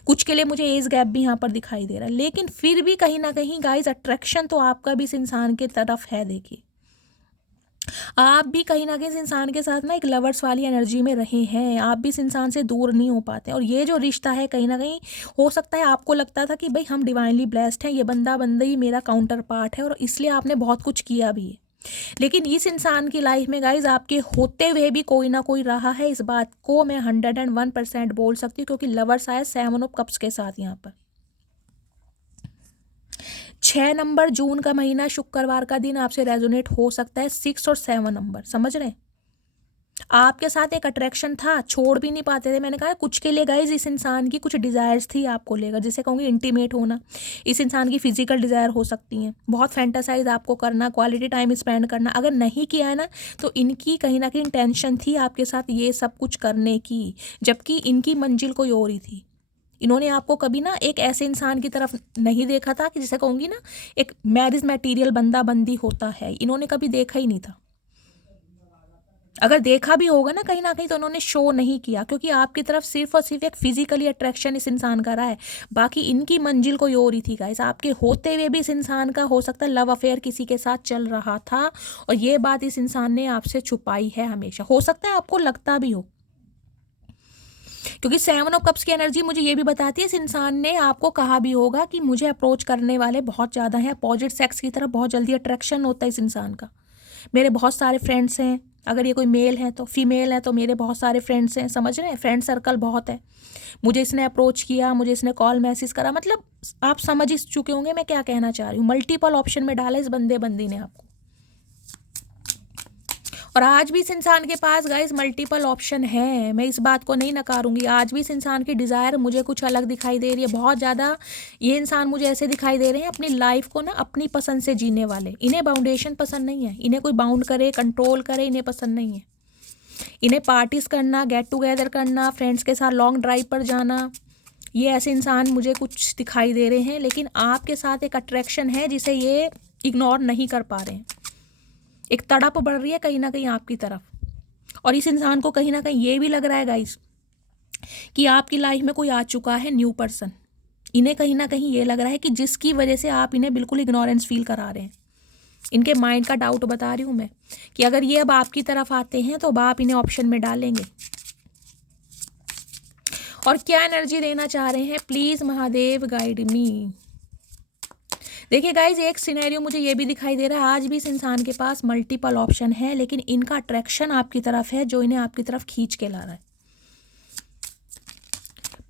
कुछ के लिए मुझे एज गैप भी यहाँ पर दिखाई दे रहा है, लेकिन फिर भी कहीं ना कहीं गाइज अट्रैक्शन तो आपका भी इस इंसान के तरफ है। देखिए आप भी कहीं ना कहीं इस इंसान के साथ ना एक लवर्स वाली एनर्जी में रहे हैं, आप भी इस इंसान से दूर नहीं हो पाते। और ये जो रिश्ता है कहीं ना कहीं हो सकता है आपको लगता था कि भाई हम डिवाइनली ब्लेस्ड हैं, ये बंदी मेरा काउंटर पार्ट है, और इसलिए आपने बहुत कुछ किया भी है। लेकिन इस इंसान की लाइफ में गाइज आपके होते हुए भी कोई ना कोई रहा है, इस बात को मैं 101% बोल सकती हूँ, क्योंकि लवर्स आया 7 ऑफ कप्स के साथ यहाँ पर। 6 नंबर जून का महीना शुक्रवार का दिन आपसे रेजोनेट हो सकता है। 6 और 7 नंबर समझ रहे हैं, आपके साथ एक अट्रैक्शन था, छोड़ भी नहीं पाते थे। मैंने कहा कुछ के लिए गाइज इस इंसान की कुछ डिज़ायर्स थी आपको लेकर, जिसे कहूँगी इंटीमेट होना, इस इंसान की फिजिकल डिज़ायर हो सकती हैं, बहुत फैंटासाइज आपको करना, क्वालिटी टाइम स्पेंड करना। अगर नहीं किया है ना तो इनकी कहीं ना कहीं इंटेंशन थी आपके साथ ये सब कुछ करने की, जबकि इनकी मंजिल कोई और ही थी। इन्होंने आपको कभी ना एक ऐसे इंसान की तरफ नहीं देखा था कि जिसे कहूँगी ना एक मैरिज मटेरियल बंदी होता है, इन्होंने कभी देखा ही नहीं था। अगर देखा भी होगा ना कहीं तो उन्होंने शो नहीं किया, क्योंकि आपकी तरफ सिर्फ और सिर्फ एक फिजिकली अट्रैक्शन इस इंसान का रहा है, बाकी इनकी मंजिल कोई और ही थी गाइस। आपके होते हुए भी इस इंसान का हो सकता है लव अफेयर किसी के साथ चल रहा था, और ये बात इस इंसान ने आपसे छुपाई है हमेशा। हो सकता है आपको लगता भी हो, क्योंकि 7 ऑफ कप्स की एनर्जी मुझे ये भी बताती है इस इंसान ने आपको कहा भी होगा कि मुझे अप्रोच करने वाले बहुत ज़्यादा हैं, अपोजिट सेक्स की तरफ बहुत जल्दी अट्रैक्शन होता है इस इंसान का। मेरे बहुत सारे फ्रेंड्स हैं, अगर ये कोई मेल है तो, फीमेल है तो मेरे बहुत सारे फ्रेंड्स हैं, समझ रहे हैं, फ्रेंड सर्कल बहुत है। मुझे इसने अप्रोच किया, मुझे इसने कॉल मैसेज करा, मतलब आप समझ ही चुके होंगे मैं क्या कहना चाह रही हूँ। मल्टीपल ऑप्शन में डाला इस बंदी ने आपको, और आज भी इस इंसान के पास गाइस मल्टीपल ऑप्शन है, मैं इस बात को नहीं नकारूंगी। आज भी इस इंसान की डिज़ायर मुझे कुछ अलग दिखाई दे रही है, बहुत ज़्यादा। ये इंसान मुझे ऐसे दिखाई दे रहे हैं अपनी लाइफ को ना अपनी पसंद से जीने वाले, इन्हें बाउंडेशन पसंद नहीं है, इन्हें कोई बाउंड करे कंट्रोल करे इन्हें पसंद नहीं है। इन्हें पार्टीज करना, गेट टुगेदर करना, फ्रेंड्स के साथ लॉन्ग ड्राइव पर जाना, ये ऐसे इंसान मुझे कुछ दिखाई दे रहे हैं। लेकिन आपके साथ एक अट्रैक्शन है जिसे ये इग्नोर नहीं कर पा रहे हैं, एक तड़प बढ़ रही है कहीं ना कहीं आपकी तरफ। और इस इंसान को कहीं ना कहीं ये भी लग रहा है गाइस कि आपकी लाइफ में कोई आ चुका है न्यू पर्सन। इन्हें कहीं ना कहीं ये लग रहा है कि जिसकी वजह से आप इन्हें बिल्कुल इग्नोरेंस फील करा रहे हैं। इनके माइंड का डाउट बता रही हूँ मैं, कि अगर ये अब आपकी तरफ आते हैं तो अब आप इन्हें ऑप्शन में डालेंगे। और क्या एनर्जी देना चाह रहे हैं, प्लीज महादेव गाइड मी। देखिए गाइज एक सिनेरियो मुझे ये भी दिखाई दे रहा है, आज भी इस इंसान के पास मल्टीपल ऑप्शन है, लेकिन इनका अट्रैक्शन आपकी तरफ है जो इन्हें आपकी तरफ खींच के ला रहा है।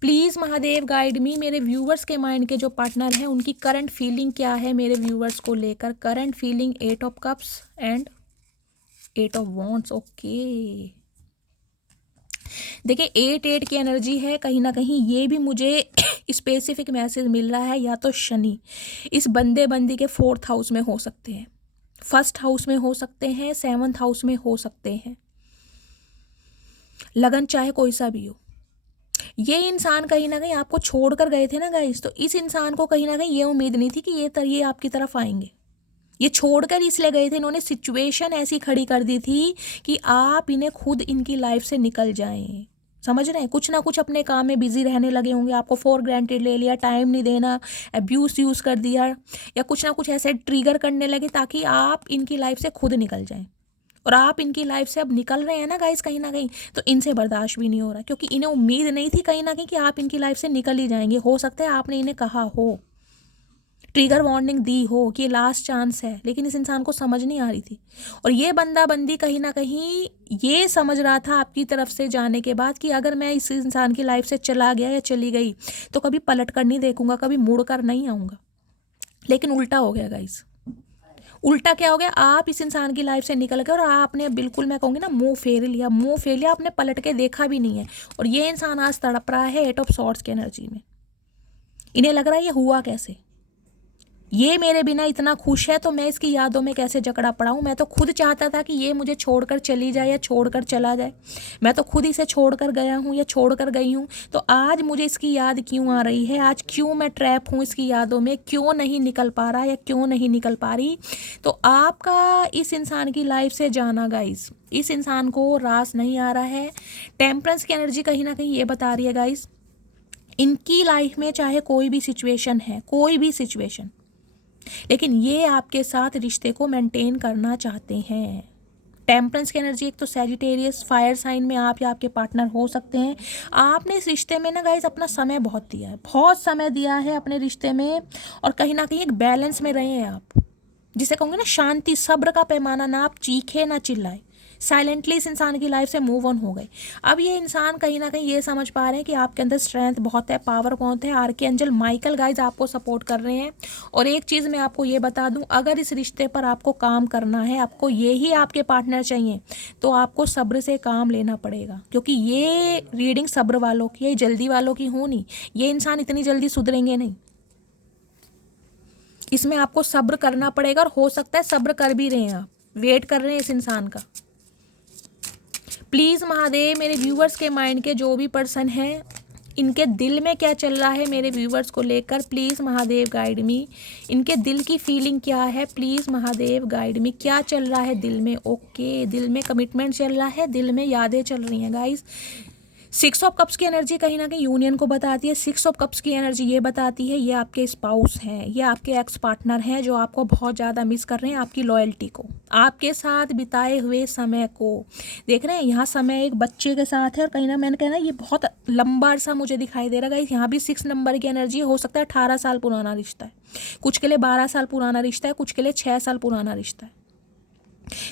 प्लीज़ महादेव गाइड मी, मेरे व्यूवर्स के माइंड के जो पार्टनर हैं उनकी करंट फीलिंग क्या है मेरे व्यूवर्स को लेकर। Current feeling 8 of cups and 8 of wands. Okay, देखिए 8 की एनर्जी है, कहीं ना कहीं ये भी मुझे स्पेसिफिक मैसेज मिल रहा है। या तो शनि इस बंदे बंदी के 4th हाउस में हो सकते हैं, 1st हाउस में हो सकते हैं, 7th हाउस में हो सकते हैं। लगन चाहे कोई सा भी हो, ये इंसान कहीं ना कहीं आपको छोड़कर गए थे ना गाइस, तो इस इंसान को कहीं ना कहीं ये उम्मीद नहीं थी कि ये आपकी तरफ आएंगे। ये छोड़कर इसलिए गए थे, इन्होंने सिचुएशन ऐसी खड़ी कर दी थी कि आप इन्हें खुद इनकी लाइफ से निकल जाएं। समझ रहे हैं, कुछ ना कुछ अपने काम में बिजी रहने लगे होंगे, आपको फॉर ग्रांटेड ले लिया, टाइम नहीं देना, अब्यूज यूज़ कर दिया, या कुछ ना कुछ ऐसे ट्रिगर करने लगे ताकि आप इनकी लाइफ से खुद निकल जाएं। और आप इनकी लाइफ से अब निकल रहे हैं ना गाइस कहीं ना कहीं, तो इनसे बर्दाश्त भी नहीं हो रहा, क्योंकि इन्हें उम्मीद नहीं थी कहीं ना कहीं कि आप इनकी लाइफ से निकल ही जाएंगे। हो सकता है आपने इन्हें कहा हो, ट्रिगर वार्निंग दी हो कि लास्ट चांस है, लेकिन इस इंसान को समझ नहीं आ रही थी। और ये बंदा बंदी कहीं ना कहीं ये समझ रहा था आपकी तरफ से जाने के बाद कि अगर मैं इस इंसान की लाइफ से चला गया या चली गई तो कभी पलट कर नहीं देखूंगा, कभी मुड़ कर नहीं आऊँगा। लेकिन उल्टा हो गया गाइस। उल्टा क्या हो गया, आप इस इंसान की लाइफ से निकल गए और आपने बिल्कुल, मैं कहूँगी ना, मुंह फेर लिया, आपने पलट के देखा भी नहीं है। और ये इंसान आज तड़प रहा है 8 ऑफ सॉर्ड्स की एनर्जी में। इन्हें लग रहा है ये हुआ कैसे, ये मेरे बिना इतना खुश है तो मैं इसकी यादों में कैसे जकड़ा पड़ा हूँ। मैं तो खुद चाहता था कि ये मुझे छोड़कर चली जाए या छोड़कर चला जाए, मैं तो खुद इसे छोड़कर गया हूँ या छोड़कर गई हूँ, तो आज मुझे इसकी याद क्यों आ रही है, आज क्यों मैं ट्रैप हूँ इसकी यादों में, क्यों नहीं निकल पा रहा या क्यों नहीं निकल पा रही। तो आपका इस इंसान की लाइफ से जाना गाइस, इस इंसान को रास नहीं आ रहा है। टेम्परेंस की एनर्जी कहीं ना कहीं ये बता रही है गाइस, इनकी लाइफ में चाहे कोई भी सिचुएशन है, कोई भी सिचुएशन, लेकिन ये आपके साथ रिश्ते को मेंटेन करना चाहते हैं। टेम्परेंस की एनर्जी, एक तो सैजिटेरियस फायर साइन में आप या आपके पार्टनर हो सकते हैं। आपने इस रिश्ते में ना गाइस अपना समय बहुत दिया है, बहुत समय दिया है अपने रिश्ते में, और कहीं ना कहीं एक बैलेंस में रहे हैं आप, जिसे कहूँगे ना शांति, सब्र का पैमाना, ना आप चीखे ना चिल्लाए, साइलेंटली इस इंसान की लाइफ से मूव ऑन हो गए। अब ये इंसान कहीं ना कहीं ये समझ पा रहे हैं कि आपके अंदर स्ट्रेंथ बहुत है, पावर बहुत है। आर्कएंजल माइकल गाइज आपको सपोर्ट कर रहे हैं। और एक चीज़ मैं आपको ये बता दूं, अगर इस रिश्ते पर आपको काम करना है, आपको ये ही आपके पार्टनर चाहिए, तो आपको सब्र से काम लेना पड़ेगा, क्योंकि ये रीडिंग सब्र वालों की है, जल्दी वालों की हो नहीं। ये इंसान इतनी जल्दी सुधरेंगे नहीं, इसमें आपको सब्र करना पड़ेगा। और हो सकता है सब्र कर भी रहे हैं, आप वेट कर रहे हैं इस इंसान का। प्लीज़ महादेव, मेरे व्यूवर्स के माइंड के जो भी पर्सन हैं, इनके दिल में क्या चल रहा है मेरे व्यूवर्स को लेकर, प्लीज़ महादेव गाइड मी। इनके दिल की फीलिंग क्या है, प्लीज़ महादेव गाइड मी। क्या चल रहा है दिल में? ओके, दिल में कमिटमेंट चल रहा है, दिल में यादें चल रही हैं गाइस। 6 ऑफ कप्स की एनर्जी कहीं ना कहीं यूनियन को बताती है। 6 ऑफ कप्स की एनर्जी ये बताती है ये आपके स्पाउस हैं, ये आपके एक्स पार्टनर हैं जो आपको बहुत ज़्यादा मिस कर रहे हैं, आपकी लॉयल्टी को, आपके साथ बिताए हुए समय को। देख रहे हैं यहाँ समय एक बच्चे के साथ है, और कहीं ना मैंने कहना ये बहुत लंबा अरसा मुझे दिखाई दे रहा है। यहाँ भी 6 नंबर की एनर्जी हो सकता है 18 साल पुराना रिश्ता है, कुछ के लिए 12 साल पुराना रिश्ता है, कुछ के लिए 6 साल पुराना रिश्ता है,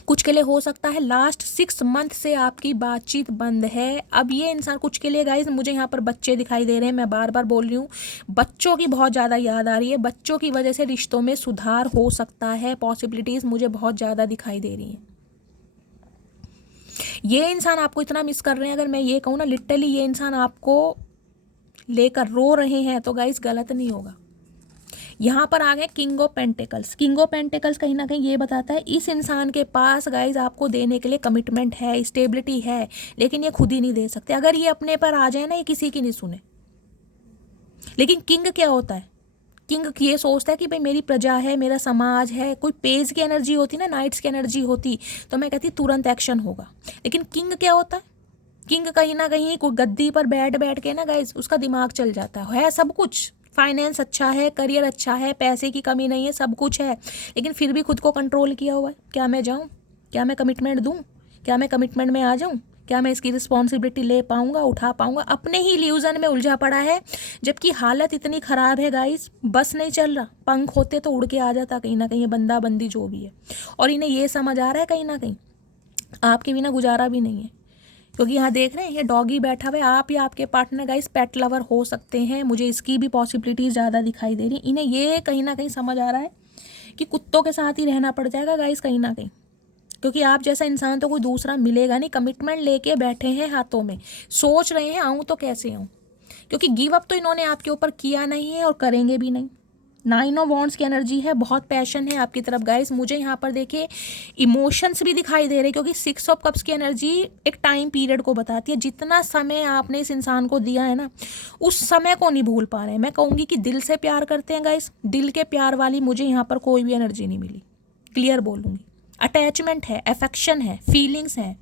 कुछ के लिए हो सकता है लास्ट 6 मंथ से आपकी बातचीत बंद है। अब ये इंसान, कुछ के लिए गाइज मुझे यहाँ पर बच्चे दिखाई दे रहे हैं, मैं बार बार बोल रही हूँ, बच्चों की बहुत ज़्यादा याद आ रही है, बच्चों की वजह से रिश्तों में सुधार हो सकता है, पॉसिबिलिटीज़ मुझे बहुत ज़्यादा दिखाई दे रही हैं। ये इंसान आपको इतना मिस कर रहे हैं, अगर मैं ये कहूँ ना लिटरली ये इंसान आपको लेकर रो रहे हैं, तो गाइज गलत नहीं होगा। यहाँ पर आ गए king of pentacles. King of pentacles कहीं ना कहीं ये बताता है इस इंसान के पास गाइज आपको देने के लिए कमिटमेंट है, स्टेबिलिटी है, लेकिन ये खुद ही नहीं दे सकते। अगर ये अपने पर आ जाए ना, ये किसी की नहीं सुने। लेकिन किंग क्या होता है? किंग ये सोचता है कि भाई मेरी प्रजा है, मेरा समाज है। कोई पेज की एनर्जी होती ना, नाइट्स की एनर्जी होती, तो मैं कहती तुरंत एक्शन होगा। लेकिन किंग क्या होता है? किंग कहीं ना कहीं कोई गद्दी पर बैठ के ना गाइज उसका दिमाग चल जाता है सब कुछ, फाइनेंस अच्छा है, करियर अच्छा है, पैसे की कमी नहीं है, सब कुछ है, लेकिन फिर भी खुद को कंट्रोल किया हुआ है। क्या मैं जाऊँ? क्या मैं कमिटमेंट दूँ? क्या मैं कमिटमेंट में आ जाऊँ? क्या मैं इसकी रिस्पॉन्सिबिलिटी ले पाऊँगा, उठा पाऊँगा? अपने ही इल्यूजन में उलझा पड़ा है, जबकि हालत इतनी ख़राब है गाइस, बस नहीं चल रहा। पंख होते तो उड़ के आ जाता कहीं ना कहीं, बंदा बंदी जो भी है। और इन्हें ये समझ आ रहा है कहीं ना कहीं आपके बिना गुजारा भी नहीं है। क्योंकि यहाँ देख रहे हैं ये डॉगी बैठा हुआ है, आप या आपके पार्टनर गाइस पेट लवर हो सकते हैं, मुझे इसकी भी पॉसिबिलिटी ज़्यादा दिखाई दे रही है। इन्हें ये कहीं ना कहीं समझ आ रहा है कि कुत्तों के साथ ही रहना पड़ जाएगा गाइस कहीं ना कहीं, क्योंकि आप जैसा इंसान तो कोई दूसरा मिलेगा नहीं। कमिटमेंट लेके बैठे हैं हाथों में, सोच रहे हैं आऊँ तो कैसे आऊँ, क्योंकि गिव अप तो इन्होंने आपके ऊपर किया नहीं है और करेंगे भी नहीं। 9 ऑफ वॉन्ड्स की एनर्जी है, बहुत पैशन है आपकी तरफ गाइस। मुझे यहाँ पर देखिए इमोशंस भी दिखाई दे रहे हैं, क्योंकि 6 ऑफ कप्स की एनर्जी एक टाइम पीरियड को बताती है। जितना समय आपने इस इंसान को दिया है ना, उस समय को नहीं भूल पा रहे हैं। मैं कहूँगी कि दिल से प्यार करते हैं गाइस, दिल के प्यार वाली मुझे यहाँ पर कोई भी एनर्जी नहीं मिली, क्लियर बोलूँगी। अटैचमेंट है, अफेक्शन है, फीलिंग्स है,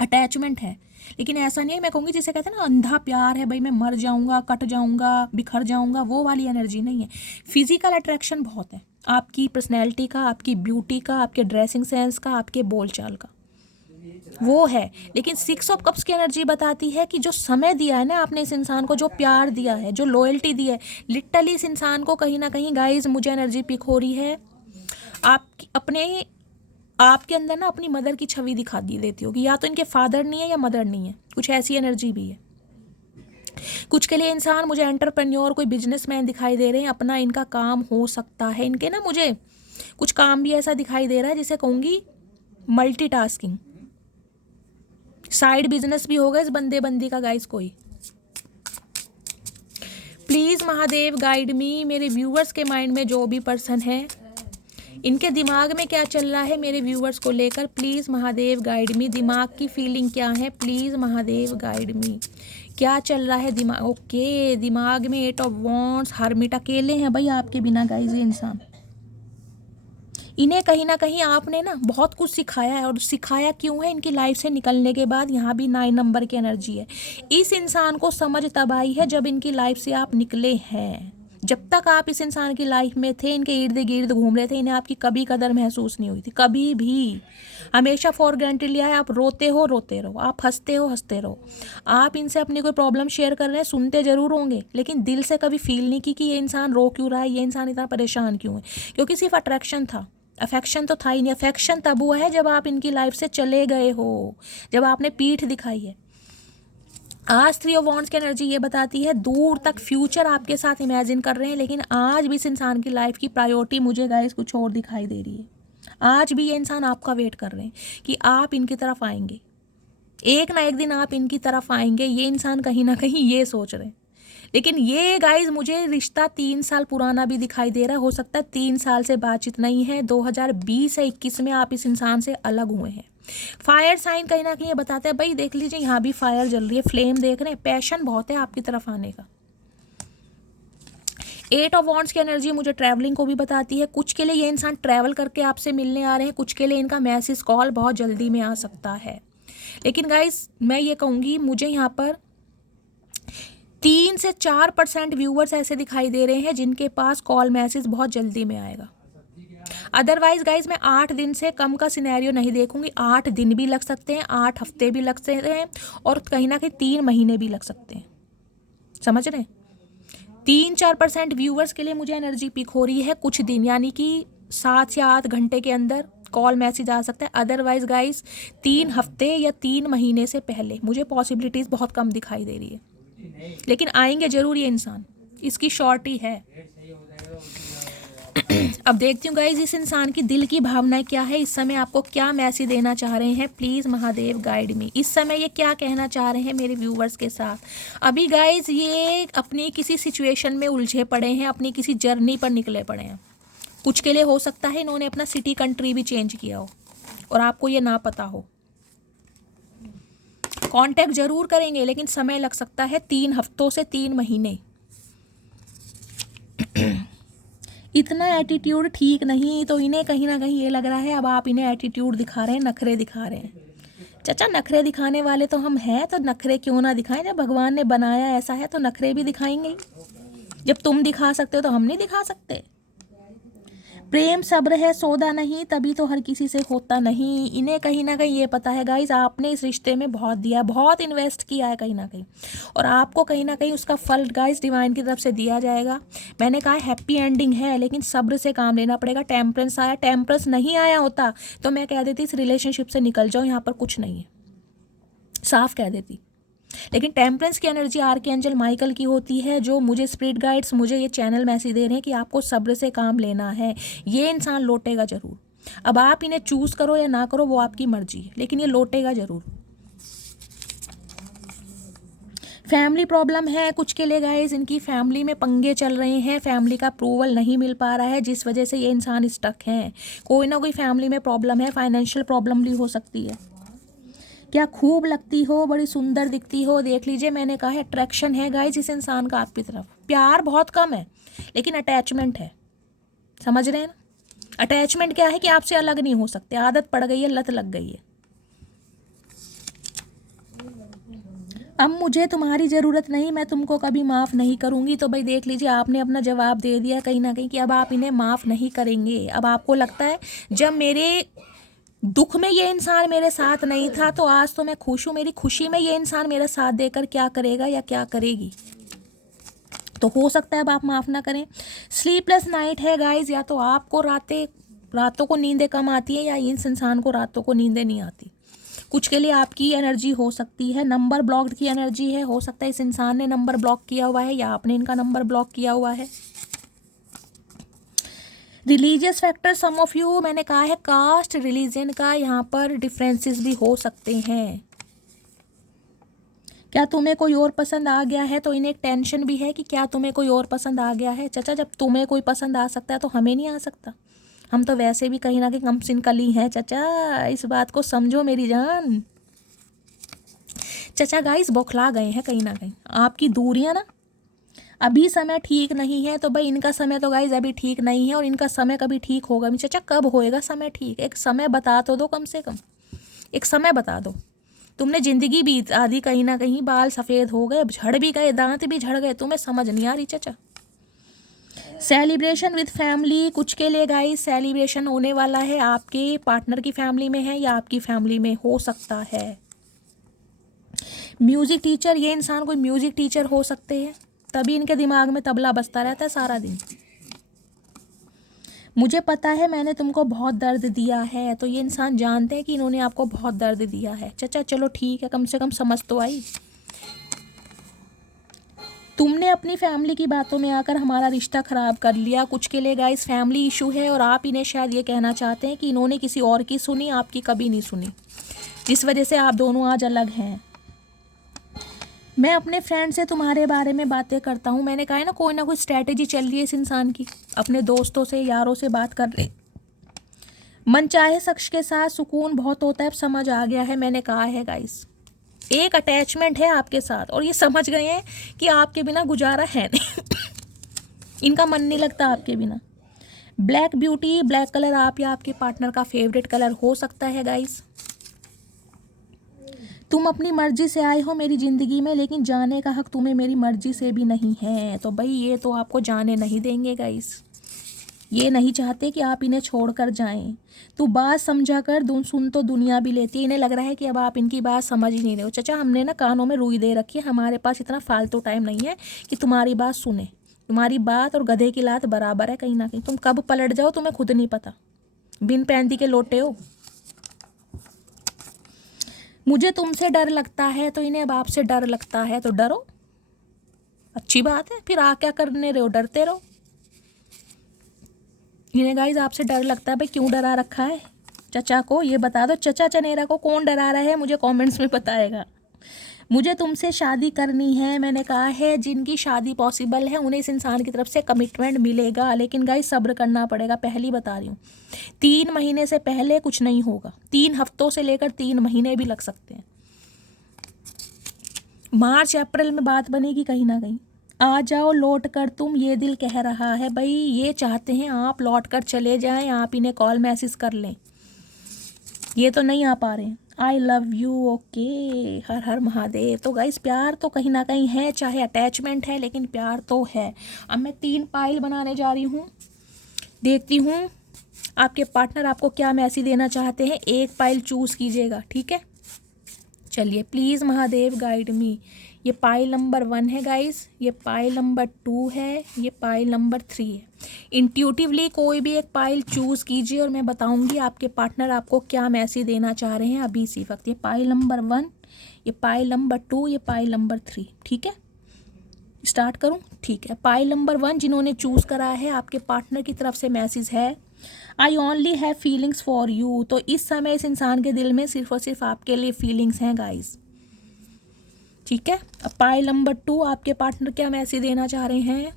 अटैचमेंट है, लेकिन ऐसा नहीं है मैं कहूँगी जिसे कहते हैं ना अंधा प्यार है, भाई मैं मर जाऊँगा, कट जाऊँगा, बिखर जाऊँगा, वो वाली एनर्जी नहीं है। फिजिकल अट्रैक्शन बहुत है आपकी पर्सनैलिटी का, आपकी ब्यूटी का, आपके ड्रेसिंग सेंस का, आपके बोलचाल का, वो है। लेकिन 6 ऑफ कप्स की एनर्जी बताती है कि जो समय दिया है ना आपने इस इंसान को, जो प्यार दिया है, जो लॉयल्टी दी है, लिटरली इस इंसान को कहीं ना कहीं गाइज मुझे एनर्जी पिक हो रही है, आप अपने आपके अंदर ना अपनी मदर की छवि दिखा दी देती होगी, या तो इनके फादर नहीं है या मदर नहीं है, कुछ ऐसी एनर्जी भी है। कुछ के लिए इंसान मुझे एंटरप्रेन्योर, कोई बिजनेसमैन दिखाई दे रहे हैं, अपना इनका काम हो सकता है। इनके ना मुझे कुछ काम भी ऐसा दिखाई दे रहा है जिसे कहूँगी मल्टीटास्किंग, साइड बिजनेस भी होगा इस बंदे बंदी का गाइस कोई। प्लीज़ महादेव गाइड मी, मेरे व्यूवर्स के माइंड में जो भी पर्सन है, इनके दिमाग में क्या चल रहा है मेरे व्यूवर्स को लेकर, प्लीज़ महादेव गाइड मी। दिमाग की फीलिंग क्या है, प्लीज़ महादेव गाइड मी, क्या चल रहा है दिमाग। ओके, दिमाग में 8 ऑफ वॉन्ड्स, हरमिट, अकेले हैं भाई आपके बिना गाइज ये इंसान। इन्हें कहीं ना कहीं आपने ना बहुत कुछ सिखाया है, और सिखाया क्यों है, इनकी लाइफ से निकलने के बाद यहाँ भी 9 नंबर की एनर्जी है। इस इंसान को समझ तब आई है जब इनकी लाइफ से आप निकले हैं। जब तक आप इस इंसान की लाइफ में थे, इनके इर्द गिर्द घूम रहे थे, इन्हें आपकी कभी कदर महसूस नहीं हुई थी, कभी भी। हमेशा फॉर ग्रांटेड लिया है। आप रोते हो रोते रहो, आप हंसते हो हंसते रहो, आप इनसे अपनी कोई प्रॉब्लम शेयर कर रहे हैं, सुनते जरूर होंगे, लेकिन दिल से कभी फील नहीं की कि ये इंसान रो क्यों रहा है, ये इंसान इतना परेशान क्यों है, क्योंकि सिर्फ अट्रैक्शन था, अफेक्शन तो था ही नहीं। अफेक्शन तब हुआ है जब आप इनकी लाइफ से चले गए हो, जब आपने पीठ दिखाई है। आज 3 ऑफ वॉन्ड्स की एनर्जी ये बताती है दूर तक फ्यूचर आपके साथ इमेजिन कर रहे हैं, लेकिन आज भी इस इंसान की लाइफ की प्रायोरिटी मुझे गाइस कुछ और दिखाई दे रही है। आज भी ये इंसान आपका वेट कर रहे हैं कि आप इनकी तरफ आएंगे, एक ना एक दिन आप इनकी तरफ आएंगे, ये इंसान कहीं ना कहीं ये सोच रहे हैं। लेकिन ये गाइज मुझे रिश्ता 3 साल पुराना भी दिखाई दे रहा है। हो सकता है 3 साल से बातचीत नहीं है, 2020 से 21 में आप इस इंसान से अलग हुए हैं। फायर साइन कहीं ना कहीं ये बताते हैं, भाई देख लीजिए यहाँ भी फायर जल रही है, फ्लेम देख रहे हैं, पैशन बहुत है आपकी तरफ आने का। 8 ऑफ वॉन्ड्स की एनर्जी मुझे ट्रैवलिंग को भी बताती है। कुछ के लिए ये इंसान ट्रैवल करके आपसे मिलने आ रहे हैं, कुछ के लिए इनका मैसेज कॉल बहुत जल्दी में आ सकता है। लेकिन गाइस मैं ये कहूँगी, मुझे यहाँ पर 3 से 4% व्यूवर्स ऐसे दिखाई दे रहे हैं जिनके पास कॉल मैसेज बहुत जल्दी में आएगा। अदरवाइज गाइज मैं 8 दिन से कम का सिनेरियो नहीं देखूंगी। 8 दिन भी लग सकते हैं, 8 हफ्ते भी लग सकते हैं, और कहीं ना कहीं 3 महीने भी लग सकते हैं। समझ रहे हैं? 3-4% व्यूवर्स के लिए मुझे एनर्जी पिक हो रही है कुछ दिन, यानी कि 7 से 8 घंटे के अंदर कॉल मैसेज आ सकता है। अदरवाइज गाइज 3 हफ्ते या 3 महीने से पहले मुझे पॉसिबिलिटीज़ बहुत कम दिखाई दे रही है, लेकिन आएंगे जरूर ये इंसान, इसकी शॉर्टी है। अब देखती हूँ गाइज इस इंसान की दिल की भावनाएं क्या है, इस समय आपको क्या मैसेज देना चाह रहे हैं। प्लीज़ महादेव गाइड मी, इस समय ये क्या कहना चाह रहे हैं मेरे व्यूवर्स के साथ। अभी गाइज ये अपनी किसी सिचुएशन में उलझे पड़े हैं, अपनी किसी जर्नी पर निकले पड़े हैं। कुछ के लिए हो सकता है इन्होंने अपना सिटी कंट्री भी चेंज किया हो और आपको ये ना पता हो। कांटेक्ट जरूर करेंगे, लेकिन समय लग सकता है 3 हफ्तों से 3 महीने। इतना एटीट्यूड ठीक नहीं, तो इन्हें कहीं ना कहीं ये लग रहा है अब आप इन्हें एटीट्यूड दिखा रहे हैं, नखरे दिखा रहे हैं। चाचा नखरे दिखाने वाले तो हम हैं, तो नखरे क्यों ना दिखाएं। जब भगवान ने बनाया ऐसा है तो नखरे भी दिखाएंगे ही। जब तुम दिखा सकते हो तो हम नहीं दिखा सकते। प्रेम सब्र है सौदा नहीं, तभी तो हर किसी से होता नहीं। इन्हें कहीं ना कहीं ये पता है गाइज, आपने इस रिश्ते में बहुत दिया, बहुत इन्वेस्ट किया है कहीं ना कहीं, और आपको कहीं ना कहीं उसका फल गाइज डिवाइन की तरफ से दिया जाएगा। मैंने कहा हैप्पी एंडिंग है, लेकिन सब्र से काम लेना पड़ेगा। टेम्परेंस आया, टेम्परेंस नहीं आया होता तो मैं कह देती इस रिलेशनशिप से निकल जाओ, यहाँ पर कुछ नहीं है। साफ कह देती। लेकिन टेम्परेंस की एनर्जी आर्कएंजल माइकल की होती है, जो मुझे स्पिरिट गाइड्स मुझे ये चैनल मैसेज दे रहे हैं कि आपको सब्र से काम लेना है। ये इंसान लौटेगा ज़रूर। अब आप इन्हें चूज़ करो या ना करो वो आपकी मर्जी है, लेकिन ये लौटेगा ज़रूर। फैमिली प्रॉब्लम है कुछ के लिए गाइस, इनकी फैमिली में पंगे चल रहे हैं, फैमिली का अप्रूवल नहीं मिल पा रहा है, जिस वजह से ये इंसान स्टक हैं। कोई ना कोई फैमिली में प्रॉब्लम है, फाइनेंशियल प्रॉब्लम भी हो सकती है। क्या खूब लगती हो, बड़ी सुंदर दिखती हो, देख लीजिए मैंने कहा है अट्रैक्शन है गाइस इस इंसान का आपकी तरफ। प्यार बहुत कम है लेकिन अटैचमेंट है, समझ रहे हैं ना। अटैचमेंट क्या है कि आपसे अलग नहीं हो सकते, आदत पड़ गई है, लत लग गई है। अब मुझे तुम्हारी ज़रूरत नहीं, मैं तुमको कभी माफ़ नहीं करूँगी। तो भाई देख लीजिए आपने अपना जवाब दे दिया कहीं ना कहीं कि अब आप इन्हें माफ़ नहीं करेंगे। अब आपको लगता है जब मेरे दुख में ये इंसान मेरे साथ नहीं था तो आज तो मैं खुश हूँ, मेरी खुशी में ये इंसान मेरा साथ देकर क्या करेगा या क्या करेगी। तो हो सकता है अब आप माफ़ ना करें। स्लीपलेस नाइट है गाइज, या तो आपको रातों को नींदें कम आती है या इस इंसान को रातों को नींदें नहीं आती। कुछ के लिए आपकी एनर्जी हो सकती है नंबर ब्लॉक्ड की एनर्जी है, हो सकता है इस इंसान ने नंबर ब्लॉक किया हुआ है या आपने इनका नंबर ब्लॉक किया हुआ है। Religious factor some of you, मैंने कहा है कास्ट रिलीजन का यहाँ पर डिफरेंसेस भी हो सकते हैं। क्या तुम्हें कोई और पसंद आ गया है, तो इन्हें एक टेंशन भी है कि क्या तुम्हें कोई और पसंद आ गया है। चाचा जब तुम्हें कोई पसंद आ सकता है तो हमें नहीं आ सकता, हम तो वैसे भी कहीं ना कहीं कम सिनकली हैं चाचा, इस बात को समझो मेरी जान। चाचा गाइस बौखला गए हैं कहीं ना कहीं, आपकी दूरियां ना अभी समय ठीक नहीं है। तो भाई इनका समय तो गाइस अभी ठीक नहीं है और इनका समय कभी ठीक होगा भी। चाचा कब होएगा समय ठीक, एक समय बता तो दो, कम से कम एक समय बता दो। तुमने जिंदगी बीत आधी कहीं ना कहीं, बाल सफ़ेद हो गए, झड़ भी गए, दांत भी झड़ गए, तुम्हें समझ नहीं आ रही चाचा। सेलिब्रेशन विद फैमिली, कुछ के लिए गाइस सेलिब्रेशन होने वाला है, आपके पार्टनर की फैमिली में है या आपकी फैमिली में हो सकता है। म्यूजिक टीचर, ये इंसान कोई म्यूजिक टीचर हो सकते हैं, तभी इनके दिमाग में तबला बजता रहता है सारा दिन। मुझे पता है मैंने तुमको बहुत दर्द दिया है, तो ये इंसान जानते हैं कि इन्होंने आपको बहुत दर्द दिया है। चाचा चलो ठीक है, कम से कम समझ तो आई। तुमने अपनी फैमिली की बातों में आकर हमारा रिश्ता ख़राब कर लिया। कुछ के लिए गाइस फैमिली इशू है और आप इन्हें शायद ये कहना चाहते हैं कि इन्होंने किसी और की सुनी, आपकी कभी नहीं सुनी, जिस वजह से आप दोनों आज अलग हैं। मैं अपने फ्रेंड से तुम्हारे बारे में बातें करता हूँ, मैंने कहा है ना कोई स्ट्रैटेजी चल रही है इस इंसान की, अपने दोस्तों से यारों से बात कर रहे। मनचाहे शख्स के साथ सुकून बहुत होता है, अब समझ आ गया है, मैंने कहा है गाइस एक अटैचमेंट है आपके साथ और ये समझ गए हैं कि आपके बिना गुजारा है नहीं इनका मन नहीं लगता आपके बिना। ब्लैक ब्यूटी, ब्लैक कलर आप या आपके पार्टनर का फेवरेट कलर हो सकता है गाइस। तुम अपनी मर्जी से आए हो मेरी ज़िंदगी में, लेकिन जाने का हक तुम्हें मेरी मर्जी से भी नहीं है। तो भाई ये तो आपको जाने नहीं देंगे गाइस, ये नहीं चाहते कि आप इन्हें छोड़कर जाएं। तो बात समझा कर सुन तो दुनिया भी लेती है। इन्हें लग रहा है कि अब आप इनकी बात समझ ही नहीं रहे हो। चाचा हमने ना कानों में रुई दे रखी है, हमारे पास इतना फालतू टाइम नहीं है कि तुम्हारी बात सुने। तुम्हारी बात और गधे की लात बराबर है कहीं ना कहीं, तुम कब पलट जाओ तुम्हें खुद नहीं पता, बिन पैंती के लोटे हो। मुझे तुमसे डर लगता है तो इन्हें अब आपसे डर लगता है, तो डरो, अच्छी बात है, फिर आ क्या करने रहे हो, डरते रहो। इन्हें गाइज आपसे डर लगता है, भाई क्यों डरा रखा है चचा को, ये बता दो। चचा चनेरा को कौन डरा रहा है मुझे कमेंट्स में बताएगा। मुझे तुमसे शादी करनी है, मैंने कहा है जिनकी शादी पॉसिबल है उन्हें इस इंसान की तरफ से कमिटमेंट मिलेगा, लेकिन गाइस सब्र करना पड़ेगा। पहली बता रही हूँ 3 महीने से पहले कुछ नहीं होगा, 3 हफ्तों से लेकर 3 महीने भी लग सकते हैं। मार्च अप्रैल में बात बनेगी कहीं ना कहीं। आ जाओ लौट कर तुम, ये दिल कह रहा है। भाई ये चाहते हैं आप लौट कर चले जाएं, आप इन्हें कॉल मैसेज कर लें, ये तो नहीं आ पा रहे हैं। आई लव यू, ओके, हर हर महादेव। तो गाइस प्यार तो कहीं ना कहीं है, चाहे अटैचमेंट है लेकिन प्यार तो है। अब मैं 3 पाइल बनाने जा रही हूँ, देखती हूँ आपके पार्टनर आपको क्या मैसेज देना चाहते हैं। एक पाइल चूज़ कीजिएगा, ठीक है। चलिए प्लीज़ महादेव गाइड मी। ये पाइल नंबर 1 है गाइस, ये पाइल नंबर 2 है, ये पाइल नंबर 3 है। इंट्यूटिवली कोई भी एक पाइल चूज़ कीजिए और मैं बताऊंगी आपके पार्टनर आपको क्या मैसेज देना चाह रहे हैं अभी इसी वक्त। ये पाइल नंबर 1, ये पाइल नंबर 2, ये पाइल नंबर 3। ठीक है, स्टार्ट करूं? ठीक है। पाइल नंबर 1 जिन्होंने चूज़ करा है, आपके पार्टनर की तरफ से मैसेज है, I only have feelings for you. तो इस समय इस इंसान के दिल में सिर्फ और सिर्फ आपके लिए फीलिंग्स हैं गाइस। ठीक है। अब पाइल नंबर 2, आपके पार्टनर क्या मैसेज देना चाह रहे हैं?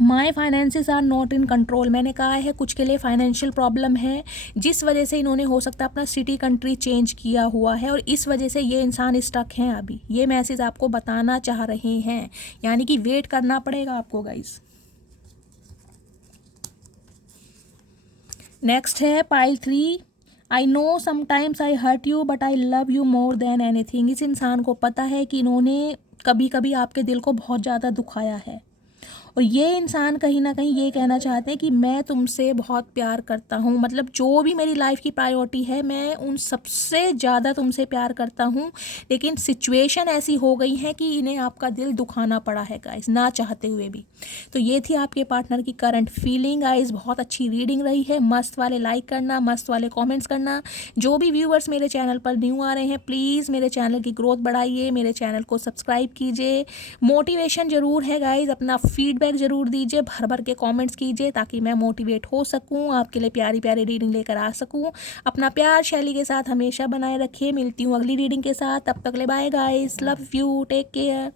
My finances are not in control. मैंने कहा है कुछ के लिए फाइनेंशियल प्रॉब्लम है, जिस वजह से इन्होंने हो सकता है अपना सिटी कंट्री चेंज किया हुआ है और इस वजह से ये इंसान स्टक हैं अभी। ये मैसेज आपको बताना चाह रहे हैं, यानी कि वेट करना पड़ेगा आपको गाइस। नेक्स्ट है pile 3, I know sometimes I hurt you but I love you more than anything. इस इंसान को पता है कि इन्होंने कभी कभी आपके दिल को बहुत ज़्यादा दुखाया है और ये इंसान कहीं ना कहीं ये कहना चाहते हैं कि मैं तुमसे बहुत प्यार करता हूँ, मतलब जो भी मेरी लाइफ की प्रायोरिटी है मैं उन सबसे ज़्यादा तुमसे प्यार करता हूँ, लेकिन सिचुएशन ऐसी हो गई है कि इन्हें आपका दिल दुखाना पड़ा है गाइस, ना चाहते हुए भी। तो ये थी आपके पार्टनर की करंट फीलिंग गाइस। बहुत अच्छी रीडिंग रही है। मस्त वाले लाइक करना, मस्त वाले कॉमेंट्स करना। जो भी व्यूअर्स मेरे चैनल पर न्यू आ रहे हैं, प्लीज़ मेरे चैनल की ग्रोथ बढ़ाइए, मेरे चैनल को सब्सक्राइब कीजिए। मोटिवेशन ज़रूर है गाइज, अपना फीडबैक ज़रूर दीजिए, भर भर के कमेंट्स कीजिए ताकि मैं मोटिवेट हो सकूं, आपके लिए प्यारी प्यारी रीडिंग लेकर आ सकूं। अपना प्यार शैली के साथ हमेशा बनाए रखिए। मिलती हूँ अगली रीडिंग के साथ, तब तक ले bye guys, love you, take care.